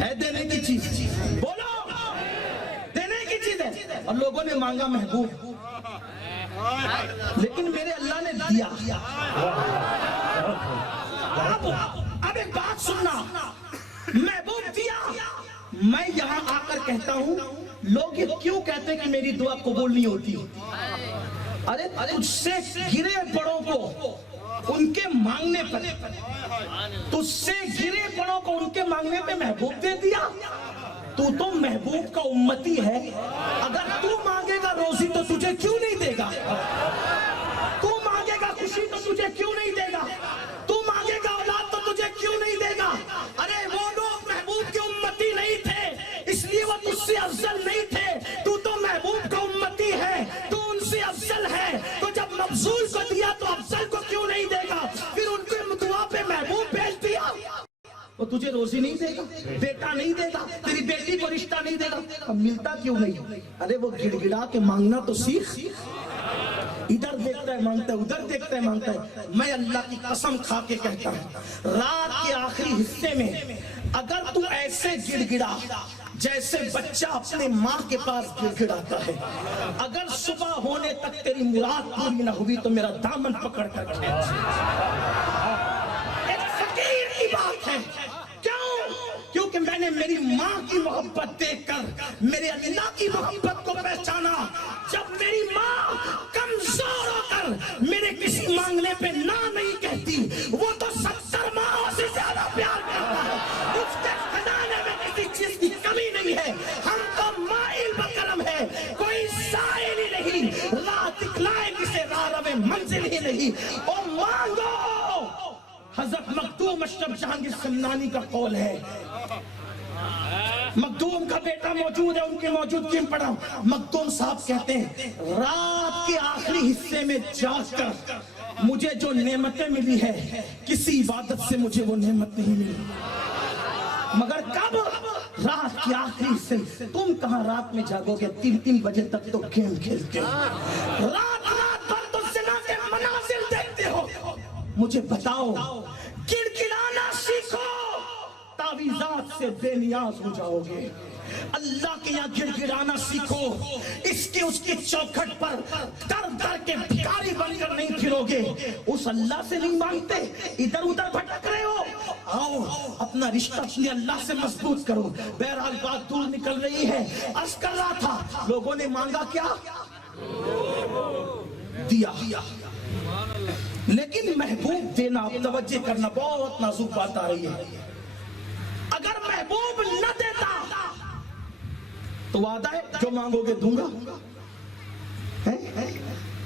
ہے، دینے کی چیز. بولو دینے کی چیز ہے. اور لوگوں نے مانگا محبوب، لیکن میرے اللہ نے دیا. اب ایک بات سننا، محبوب دیا. میں یہاں آ کر کہتا ہوں، لوگ یہ کیوں کہتے ہیں کہ میری دعا قبول نہیں ہوتی؟ ارے تجھ سے گرے پڑوں کو ان کے مانگنے پر، تجھ سے گرے پڑوں کو ان کے مانگنے پہ محبوب دے دیا. تو محبوب کا امتی ہے. اگر تو مانگے گا روزی تو تجھے کیوں نہیں دے گا؟ تو مانگے گا خوشی تو تجھے کیوں نہیں دے گا؟ تو مانگے گا اولاد تو تجھے کیوں نہیں دے گا؟ ارے وہ لوگ محبوب کے امتی نہیں تھے، اس لیے وہ تجھ سے افضل نہیں تھے. تو محبوب کا امتی ہے، تو ان سے افضل ہے. تو جب مفضول کو دیا تو افضل کو کیوں نہیں دے گا؟ پھر ان کے دعا پہ محبوب بھیج دیا. وہ تجھے روزی نہیں دے گا، بیٹا نہیں دے گا، تیری بیٹی کو رشتہ نہیں دے گا. اب ملتا کیوں نہیں؟ ارے وہ گڑ گڑا کے مانگنا تو سیکھ. ادھر دیکھتا ہے مانگتا ہے، ادھر دیکھتا ہے مانگتا ہے. میں اللہ کی قسم کھا کے کہتا ہوں، رات کے آخری حصے میں اگر تو ایسے گڑ گڑا جیسے بچہ اپنے ماں کے پاس گڑ گڑاتا ہے، اگر صبح ہونے تک تیری مراد پوری نہ ہوئی تو میرا دامن پکڑ کر کھینچ. ایک فقیر کی بات ہے. کیونکہ میں نے میری ماں کی محبت دیکھ کر میرے اللہ کی محبت کو پہچانا. جب میری ماں کمزور ہو کر میرے کسی مانگنے پہ نہ نہیں کہتی، وہ تو 70 ماں سے زیادہ پیار کرتا ہے. اس کے خزانے میں کسی چیز کی کمی نہیں ہے. ہم تو مائل بکرم ہے، کوئی سائل ہی نہیں، راہ دکھلائے کسے راہ میں منزل ہی نہیں. اور مانگو. حضرت مخدوم اشرف جہانگیر سمنانی کا قول ہے. مخدوم کا بیٹا موجود ہے، ان کی موجودگی میں پڑھا. مخدوم صاحب کہتے ہیں رات کے آخری حصے میں جاگ کر مجھے جو نعمتیں ملی ہے کسی عبادت سے مجھے وہ نعمت نہیں ملی. مگر کب؟ رات کے آخری حصے. تم کہاں رات میں جاگو گے؟ 3 بجے تک تو گیم کھیلتے ہو، رات بھر تو زنا کے مناظر دیکھتے ہو. مجھے بتاؤ، گڑگڑانا سیکھو، تعویذات سے بے نیاز ہو جاؤ گے. اللہ کے یہاں گڑگڑانا سیکھو، اس کی چوکھٹ پر در کے بھکاری بن کر نہیں پھرو گے. اس اللہ سے نہیں مانگتے، ادھر ادھر بھٹک رہے ہو. آؤ اپنا رشتہ اپنے اللہ سے مضبوط کرو. بہرحال بات دور نکل رہی ہے. عرض کر رہا تھا، لوگوں نے مانگا کیا؟ دیا. لیکن محبوب دینا، توجہ کرنا، بہت نازک بات آ رہی ہے. اگر محبوب نہ دیتا تو وعدہ ہے جو مانگو گے دوں گا.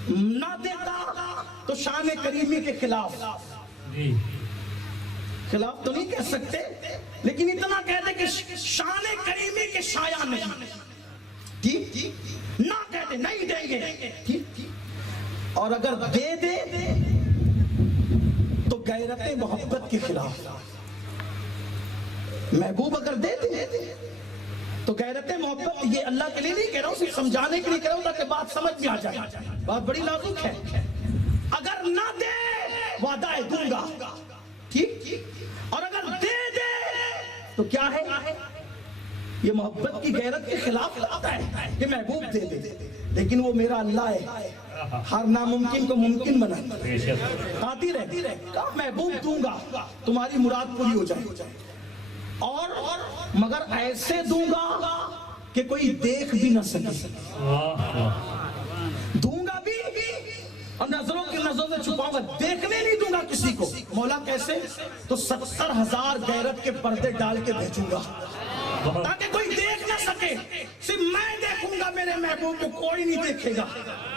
نہ دیتا تو شان کریمی کے خلاف تو نہیں کہہ سکتے، لیکن اتنا کہتے کہ شان کریمی کے شایع نہیں. ٹھیک، دیتے نہیں دیں گے ٹھیک، اور اگر دے دے تو غیرت محبت کے خلاف. محبوب اگر دے دے تو غیرت محبت، یہ اللہ کے لیے نہیں کہہ رہا ہوں، صرف سمجھانے کے لیے کہہ رہا ہوں تاکہ بات سمجھ میں آ جائے. بات بڑی نازک ہے. اگر نہ دے وعدہ ہے دوں گا ٹھیک، اور اگر دے دے تو کیا ہے، یہ محبت کی غیرت کے خلاف لاتا ہے کہ محبوب دے دے. لیکن وہ میرا اللہ ہے، ہر ناممکن کو ممکن بنا قادر ہے. کہا محبوب دوں گا تمہاری مراد پوری ہو جائے، اور مگر ایسے دوں گا کہ کوئی دیکھ بھی نہ سکے. دوں گا بھی اور نظروں کی نظروں سے چھپاؤں گا، دیکھنے نہیں دوں گا کسی کو. مولا کیسے؟ تو 70,000 غیرت کے پردے ڈال کے بھیجوں گا تاکہ کوئی دیکھ نہ سکے. صرف میں دیکھوں گا میرے محبوب کو، کوئی نہیں دیکھے گا.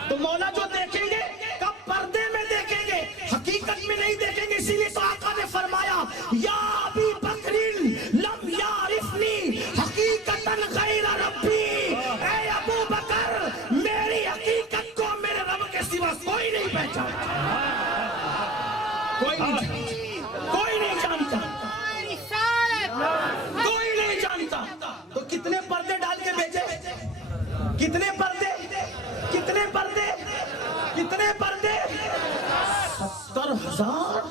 تو مولا جو دیکھیں گے کب پردے میں دیکھیں گے، حقیقت میں نہیں دیکھیں گے. اسی لیے تو آقا نے فرمایا یا ابی بکر لم یعرفنی حقیقتاً غیر ربی، اے ابو بکر میری حقیقت کو میرے رب کے سوا کوئی نہیں پہچانتا، کوئی نہیں جانتا، کوئی نہیں جانتا. تو کتنے پردے ڈال کے بھیجے، کتنے پردے، کتنے پردے، کتنے پردے، 70,000.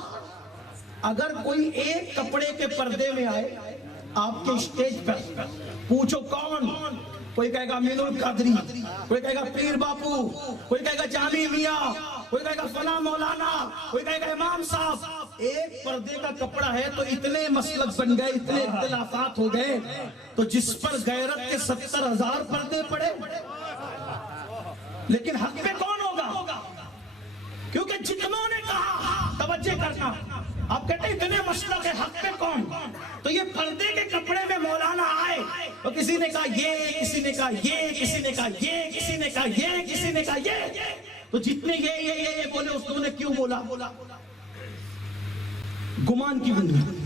اگر کوئی ایک کپڑے کے پردے میں آئے آپ کے اسٹیج پر، پوچھو کون، کوئی کہے گا امین القادری، کوئی کہے گا پیر باپو، کوئی کہے گا جامی میاں، کوئی کہے گا فلاں مولانا، کوئی کہے گا امام صاحب. ایک پردے کا کپڑا ہے تو اتنے مسلک بن گئے، اتنے اختلافات ہو گئے. تو جس پر غیرت کے 70,000 پردے پڑے، لیکن حق پہ کون ہوگا؟ کیونکہ جتنوں نے کہا، توجہ کرنا، آپ کہتے ہیں اتنے مسلک ہے، حق پہ کون؟ تو یہ پردے کے کپڑے میں مولانا آئے تو کسی نے کہا یہ، کسی نے کہا یہ، کسی نے کہا یہ، کسی نے کہا یہ، کسی نے کہا یہ. تو جتنے یہ بولے، اس نے کیوں بولا؟ گمان کی بنیاد.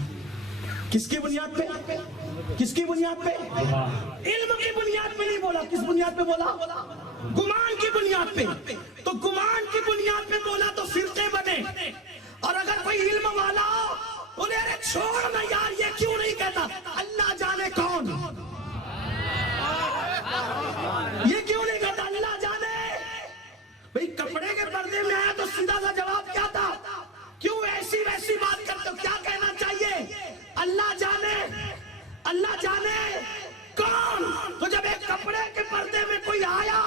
کس کی بنیاد پہ؟ کس کی بنیاد پہ؟ علم کی بنیاد پہ نہیں بولا. کس بنیاد پہ بولا؟ گمان کی بنیاد پہ. تو گمان کی بنیاد پہ بولا تو فرقے بنے. اور اگر کوئی علم والا انہیں ارے چھوڑ نا یار، یہ کیوں نہیں کہتا، اللہ جانے کون، یہ کیوں نہیں کہتا، اللہ جانے. بھئی کپڑے کے پردے میں آیا تو سیدھا سا جواب کیا تھا؟ کیوں ایسی ویسی بات کرتے ہو؟ کیا کہنا چاہیے؟ اللہ جانے، اللہ جانے کون. تو جب ایک کپڑے کے پردے میں کوئی آیا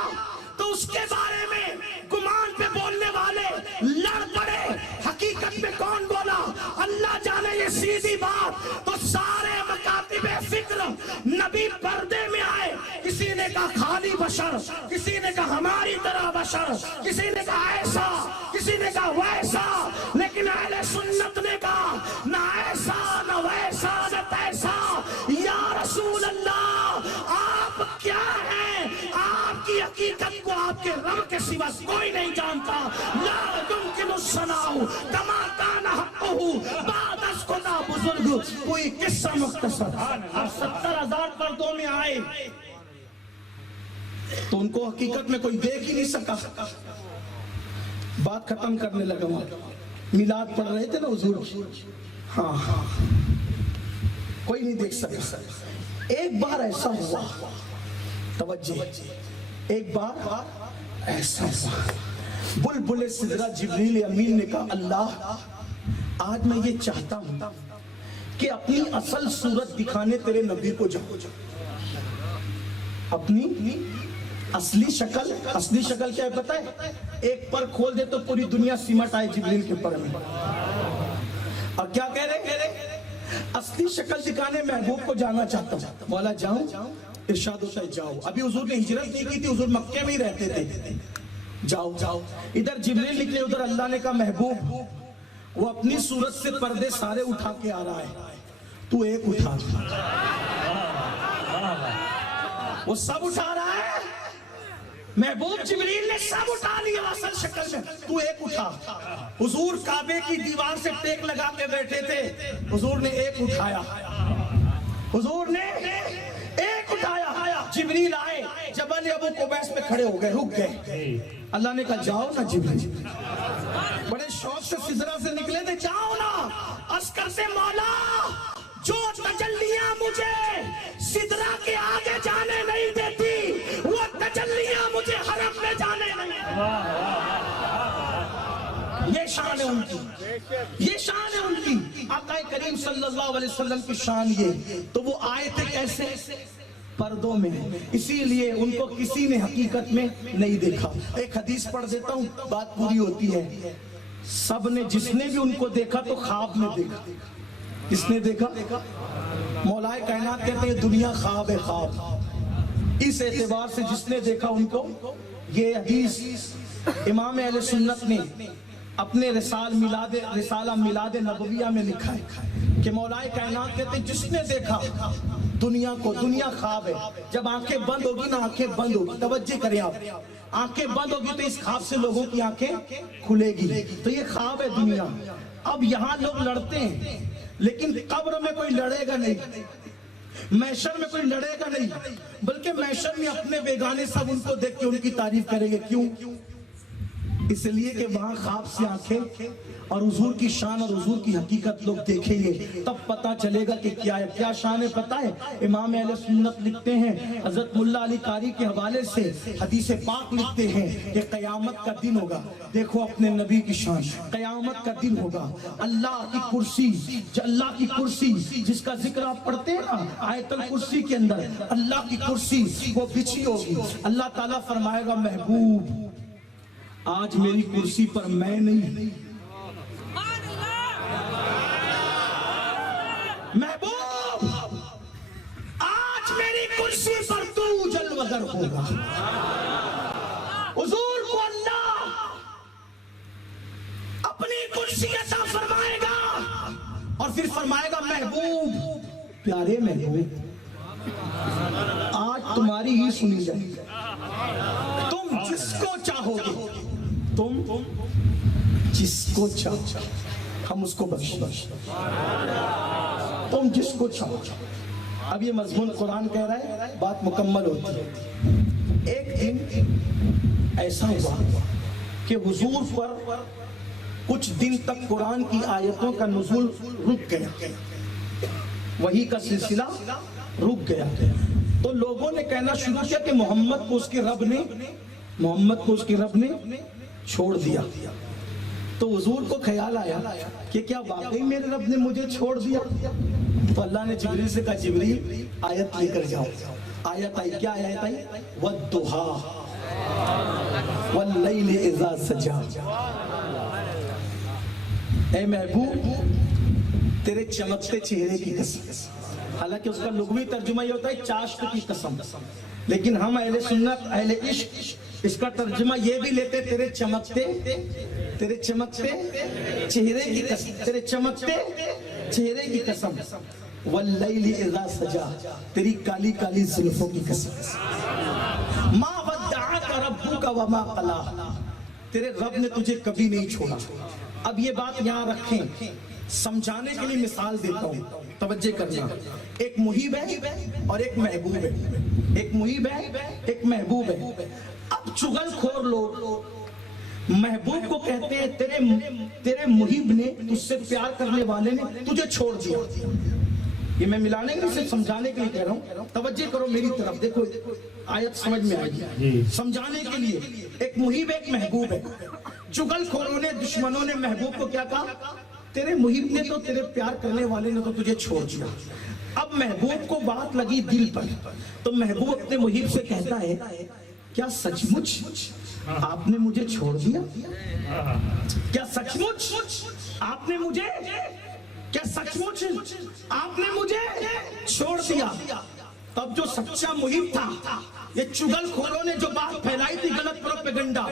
تو اس کے بارے میں گمان پہ بولنے والے لڑ پڑے. حقیقت میں کون بولا؟ اللہ جانے. یہ سیدھی بات. تو سارے مکاتب فکر نبی پردے میں آئے. کسی نے کہا خالی بشر، کسی نے کہا ہماری طرح بشر، کسی نے کہا ایسا، کسی نے کہا ویسا. لیکن اہل سنت نے کہا نہ ایسا نہ ویسا نہ تیسا. یا رسول اللہ آپ کیا ہیں؟ آپ کی حقیقت کو آپ کے رب کے سوا کوئی نہیں جانتا. لا يمكن الصناع كما كان حقه بعد از خدا بزرگ. کوئی قصہ مختصر. اب 70,000 پردوں میں آئے تو ان کو حقیقت میں کوئی دیکھ ہی نہیں سکا. بات ختم کرنے لگا. میلاد پڑھ رہے تھے نا حضور کی، ہاں کوئی نہیں دیکھ سکا. ایک بار ایسا ہوا، توجہ، ایک بار ایسا ہوا، بلبل سدرہ جبریل امین نے کہا اللہ آج میں یہ چاہتا ہوں کہ اپنی اصل صورت دکھانے تیرے نبی کو جاؤ. اپنی اصلی شکل کیا ہے پتہ ہے؟ ایک پر کھول دے تو پوری دنیا سمٹ آئے جبریل کے پر میں. اور کیا کہہ رہے؟ اصلی شکل دکھانے محبوب کو جانا چاہتا ہوں. مولا جاؤں؟ ارشاد ہوتا ہے جاؤ. ابھی حضور نے ہجرت نہیں کی تھی، حضور مکے میں ہی رہتے تھے. جاؤ. ادھر جبریل نکلے، ادھر اللہ نے کہا محبوب وہ اپنی صورت سے پردے سارے اٹھا کے آ رہا ہے، تو ایک اٹھا. وہ سب اٹھا رہا ہے، محبوب جبریل نے سب اٹھا لیا اصل شکل میں، تو ایک اٹھا. حضور کعبے کی دیوار سے ٹیک لگا کے بیٹھے تھے، حضور نے ایک اٹھایا. حضور نے ایک اٹھایا. جبریل آئے جبل ابو قبیس پہ کھڑے ہو گئے، رک گئے. اللہ نے کہا جاؤ نا جبریل. بڑے شوق سے سدرا سے نکلے تھے، جاؤ نا. عسکر سے مولا جو تجلیاں مجھے سدرا کے آگے جانے نہیں دیتی، وہ تجلیاں مجھے حرم میں جانے نہیں دیتی. یہ شان ہے ان کی، یہ شان ہے ان کی. آقا کریم صلی اللہ علیہ وسلم کی شان یہ. تو وہ آئے تھے کیسے؟ پردوں میں. اسی لیے ان کو کسی نے حقیقت میں نہیں دیکھا. ایک حدیث پڑھ دیتا ہوں، بات پوری ہوتی ہے. سب نے، جس نے بھی ان کو دیکھا تو خواب میں دیکھا. کس نے دیکھا؟ مولا کائنات کہتے ہیں دنیا خواب ہے، خواب. اس اعتبار سے جس نے دیکھا ان کو، یہ حدیث امام اہل سنت نے اپنے رسالہ میلاد نبویہ میں لکھا ہے کہ مولا کائنات کہتے ہیں جس نے دیکھا دنیا کو، دنیا خواب ہے. جب آنکھیں بند ہوگی نا، آنکھیں بند ہوگی، توجہ کریں آپ، آنکھیں بند ہوگی تو اس خواب سے لوگوں کی آنکھیں کھلے گی. تو یہ خواب ہے دنیا. اب یہاں لوگ لڑتے ہیں، لیکن قبر میں کوئی لڑے گا نہیں، محشر میں کوئی لڑے گا نہیں، بلکہ محشر میں اپنے بیگانے سب ان کو دیکھ کے ان کی تعریف کریں گے. کیوں؟ اس لیے کہ وہاں خواب سے آنکھیں اور حضور کی شان اور حضور کی حقیقت لوگ دیکھیں گے، تب پتا چلے گا کہ کیا ہے. کیا شان ہے پتا ہے؟ امام اہل سنت لکھتے ہیں، حضرت ملا علی قاری کے حوالے سے حدیث پاک لکھتے ہیں کہ قیامت کا دن ہوگا. دیکھو اپنے نبی کی شان. قیامت کا دن ہوگا، اللہ کی کرسی، اللہ کی کرسی جس کا ذکر آپ پڑھتے ہیں نا آیت الکرسی کے اندر، اللہ کی کرسی وہ بچھی ہوگی. اللہ تعالیٰ فرمائے گا محبوب آج میری کرسی پر میں نہیں، محبوب آج میری کرسی پر تو جلوگر ہوگا. حضور کو اللہ اپنی کرسی عطا فرمائے گا اور پھر فرمائے گا محبوب، پیارے محبوب آج تمہاری ہی سنی جائے. تم جس کو چاہو گے، تم جس کو چاہو ہم اس کو بخش، تم جس کو چاہو. اب یہ مضمون قرآن کہہ رہا ہے، بات مکمل ہوتی ہے. ایک دن ایسا ہوا کہ حضور پر کچھ دن تک قرآن کی آیتوں کا نزول رک گیا، وحی کا سلسلہ رک گیا. تو لوگوں نے کہنا شروع کیا کہ محمد کو اس کے رب نے چھوڑ دیا. تو حضور کو خیال آیا کہ کیا واقعی میرے رب نے مجھے چھوڑ دیا؟ تو اللہ نے جبریل سے کہا جبریل آیت لے کر جاؤ. آیت آئی، کیا آیت آئی؟ وَالضُّحَىٰ وَاللَّيْلِ إِذَا سَجَىٰ. اے محبوب تیرے چمکتے چہرے کی قسم. حالانکہ اس کا لغوی ترجمہ یہ ہوتا ہے چاشت کی قسم، لیکن ہم اہل سنت اہل عشق اس کا ترجمہ یہ بھی لیتے تیرے چمکتے چہرے کی قسم، تیرے چمکتے چہرے کی قسم. واللیل اذا سجا، تیری کالی کالی زلفوں کی قسم. ما ودعک ربک وما قلا، تیرے رب نے تجھے کبھی نہیں چھوڑا. اب یہ بات یہاں رکھیں، سمجھانے کے لیے مثال دیتا ہوں، توجہ کرنا. ایک محب ہے اور ایک محبوب ہے. ایک محب ہے، ایک محبوب ہے. اب چغل خور لوگ محبوب کو کہتے ہیں تیرے محب نے، تجھ سے پیار کرنے والے نے تجھے چھوڑ دیا. یہ میں ملانے کے لیے صرف سمجھانے کے لیے کہہ رہا ہوں، توجہ کرو میری طرف. دیکھو آیت سمجھ میں آئے گی. سمجھانے کے لیے ایک محب ایک محبوب ہے. چغل خوروں نے، دشمنوں نے محبوب کو کیا کہا؟ تیرے محب نے تو، تیرے پیار کرنے والے نے تو تجھے چھوڑ دیا. اب محبوب کو بات لگی دل پر، تو محبوب اپنے محب سے کہتا ہے کیا سچ مچ آپ نے مجھے چھوڑ دیا؟ کیا سچ مچ آپ نے مجھے چھوڑ دیا؟ تب جو سچا محب تھا، یہ چغل خوروں نے جو بات پھیلائی تھی غلط پروپیگنڈا،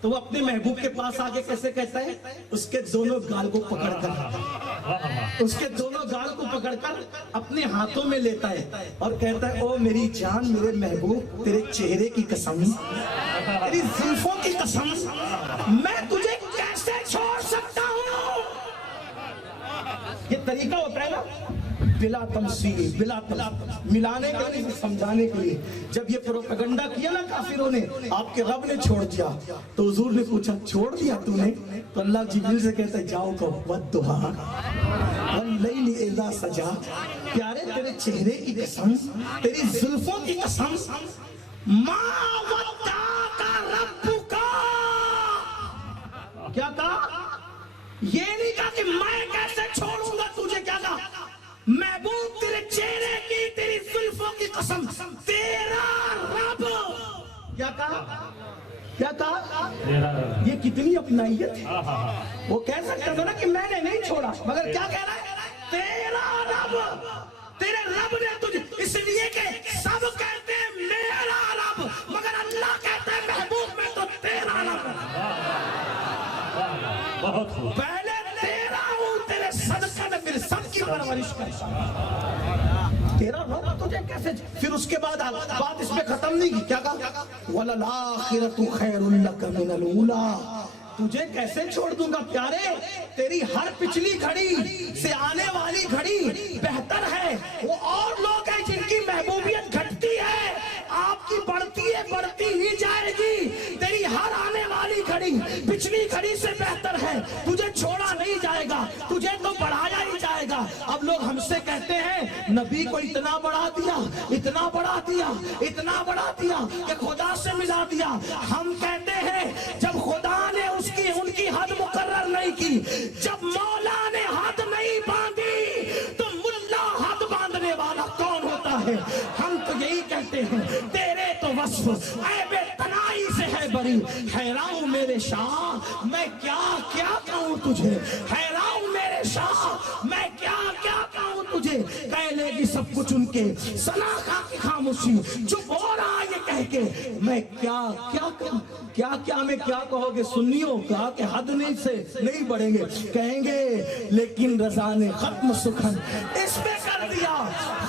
تو وہ اپنے محبوب کے پاس آگے کیسے کہتا ہے؟ اس کے دونوں گال کو پکڑ کر اپنے ہاتھوں میں لیتا ہے اور کہتا ہے او میری جان، میرے محبوب، تیرے چہرے کی قسم، تیری زلفوں کی قسم، میں تجھے کیسے چھوڑ سکتا ہوں؟ یہ طریقہ ہوتا ہے نا. بلا تمثیل، بلا ملانے کے لیے، سمجھانے کے لیے. جب یہ پروپیگنڈا کیا نا کافروں نے، آپ کے رب نے چھوڑ دیا، تو حضور نے پوچھا چھوڑ دیا تو نے؟ تو اللہ جبریل سے کہتا ہے جاؤ کہ والضحیٰ واللیل اذا سجا. پیارے تیرے چہرے کی قسم، تیری زلفوں کی قسم، ما ودعک ربک. کیا کہا؟ یہ نہیں کہا کہ میں کیسے چھوڑوں گا تجھے. کیا کہا؟ محبوب تیرے چہرے کی، تیری زلفوں کی قسم، تیرا رب. کیا کہا؟ کیا کہا؟ یہ کتنی اپنائیت ہے. وہ کہہ سکتا تھا نا کہ میں نے نہیں چھوڑا، مگر کیا کہہ رہا ہے؟ تیرا رب. تیرے رب نے تجھے، اس لیے کہ سب کہتے ہیں میرا رب، مگر اللہ کہتا ہے محبوب میں تو تیرا رب. پہلے تیرا ہوں، تیرے صدقہ میں پھر سب کی پرورش کرتا ہوں. تیرا رب تجھے کیسے؟ پھر اس کے بعد بات اس میں ختم نہیں کی. کیا کہا؟ وَلَلْآخِرَةُ خَيْرٌ لَكَ مِنَ الْأُولَىٰ. تجھے کیسے چھوڑ دوں گا پیارے؟ تیری ہر پچھلی گھڑی سے آنے والی گھڑی بہتر ہے. وہ اور لوگ ہیں جن کی محبوبیت گھٹتی ہے، آپ کی بڑھتی ہے، بڑھتی ہی جائے گی. تیری ہر آنے والی گھڑی پچھلی گھڑی سے بہتر ہے. تجھے چھوڑا نہیں جائے گا، تجھے تو بڑھایا ہی جائے گا. اب لوگ ہم سے کہتے ہیں نبی کو اتنا بڑھا دیا، اتنا بڑھا دیا، اتنا بڑھا دیا کہ خدا سے ملا دیا. ہم کہتے ہیں جب خدا نے ان کی حد مقرر نہیں کی، جب مولا نے حد نہیں باندھی، تو ملا حد باندھنے والا کون ہوتا ہے؟ ہم تو یہی کہتے ہیں تیرے تو وصف عیب تنائی سے ہے بری. حیران ہوں میرے شاہ میں کیا کیا کہوں تجھے، حیران ہوں میرے شاہ میں کیا کیا کہوں تجھے. کہہ لے گی سب کچھ ان کے ثنا خاں کی خاموشی، چپ ہو رہا یہ کہہ کے میں کیا کیا کہوں. کیا کیا میں کیا کہو گے سنیوں؟ کہا کہ حد نہیں سے نہیں بڑھیں گے، کہیں گے لیکن رضا نے ختم سخن اس پہ کر دیا.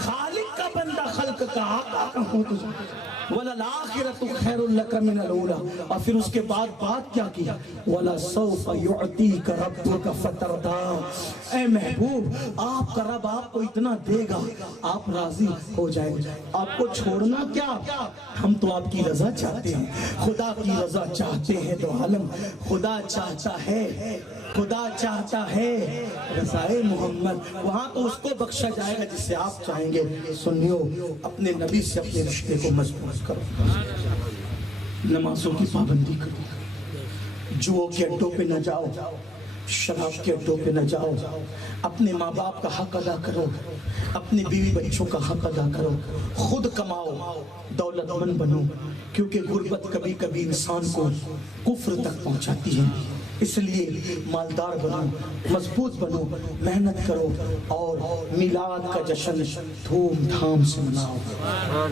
خالق کا بندہ خلق کا آقا کہوں تجھے. وَلَلْآخِرَةُ خَيْرٌ لَكَ مِنَ الْأُولَىٰ. اور پھر اس کے بعد بات کیا کی؟ وَلَسَوْفَ يُعْطِيكَ رَبُّكَ فَتَرْضَىٰ. اے محبوب آپ کا رب آپ کو اتنا دے گا آپ راضی ہو جائیں گے. آپ کو چھوڑنا کیا، ہم تو آپ کی رضا چاہتے ہیں. خدا کی رضا چاہتے ہیں تو عالم. خدا چاہتا ہے، خدا چاہتا ہے رضائے محمد. وہاں تو اس کو بخشا جائے گا جسے آپ چاہیں گے. سنیو اپنے نبی سے اپنے رشتے کو مضبوط کرو، نمازوں کی پابندی کرو، جوؤں کے اڈوں پہ نہ جاؤ، شراب کے اڈوں پہ نہ جاؤ، اپنے ماں باپ کا حق ادا کرو، اپنے بیوی بچوں کا حق ادا کرو، خود کماؤ، دولت مند بنو، کیونکہ غربت کبھی کبھی انسان کو کفر تک پہنچاتی ہے. اس لیے مالدار بنو، مضبوط بنو، محنت کرو اور میلاد کا جشن دھوم دھام سے مناؤ.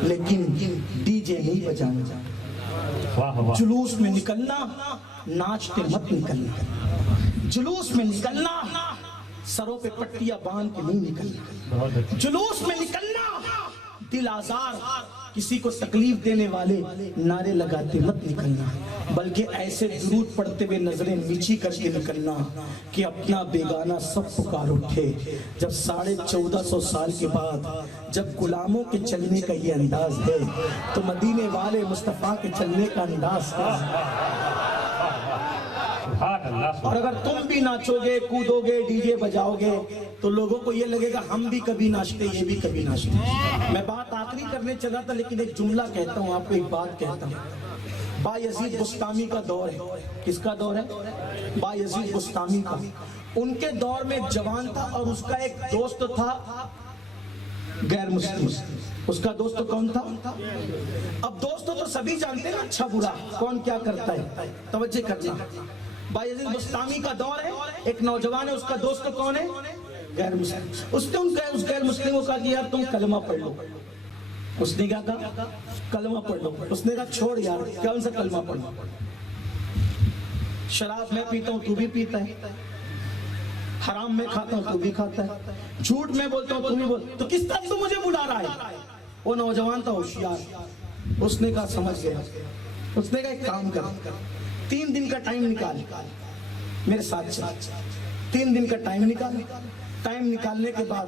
لیکن ڈی جے نہیں بجانا، جلوس میں نکلنا ناچتے مت نکلنا، جلوس میں نکلنا سروں پہ پٹیاں باندھ کے نہیں نکلنا، جلوس میں نکلنا دل آزار کسی کو تکلیف دینے والے نعرے لگاتے مت نکلنا، بلکہ ایسے درود پڑھتے ہوئے نظریں نیچی کر کے نکلنا کہ اپنا بیگانہ سب پکار اٹھے. جب 1450 سال کے بعد جب غلاموں کے چلنے کا یہ انداز ہے تو مدینے والے مصطفیٰ کے چلنے کا انداز ہے. اور اگر تم بھی ناچو گے، کودو گے، ڈی جے بجاؤ گے تو لوگوں کو یہ لگے گا ہم بھی کبھی ناچتے، یہ بھی کبھی ناچتے. میں بات آخری کرنے چلا تھا لیکن ایک جملہ کہتا ہوں، آپ کو ایک بات کہتا ہوں. بایزید بستامی کا دور ہے. کس کا دور ہے؟ بایزید بستامی کا. ان کے دور میں جوان تھا اور اس کا ایک دوست تھا غیر مسلم. اس کا دوست کون تھا؟ اب دوست تو سبھی جانتے ہیں نا، اچھا برا کون کیا کرتا ہے. توجہ کرنا، بایزید بستامی کا دور ہے، ایک نوجوان ہے، اس کا دوست کون ہے؟ غیر مسلم. اس نے اس غیر مسلم کو کہا کہ یار تم کلمہ پڑھ لو. اس نے کیا کہا؟ کلمہ پڑھ لو. اس نے کہا چھوڑ یار کون سا کلمہ پڑھو، شراب میں پیتا ہوں تو بھی پیتا ہے، حرام میں کھاتا ہوں تو بھی کھاتا ہے، جھوٹ میں بولتا ہوں تو بھی بول، تو کس طرح تو مجھے بلا رہا ہے. وہ نوجوان تھا ہوشیار، اس نے کہا سمجھ گیا. اس نے کہا ایک کام کر، 3 دن کا ٹائم نکال میرے ساتھ چل. 3 دن کا ٹائم نکال. ٹائم نکالنے کے بعد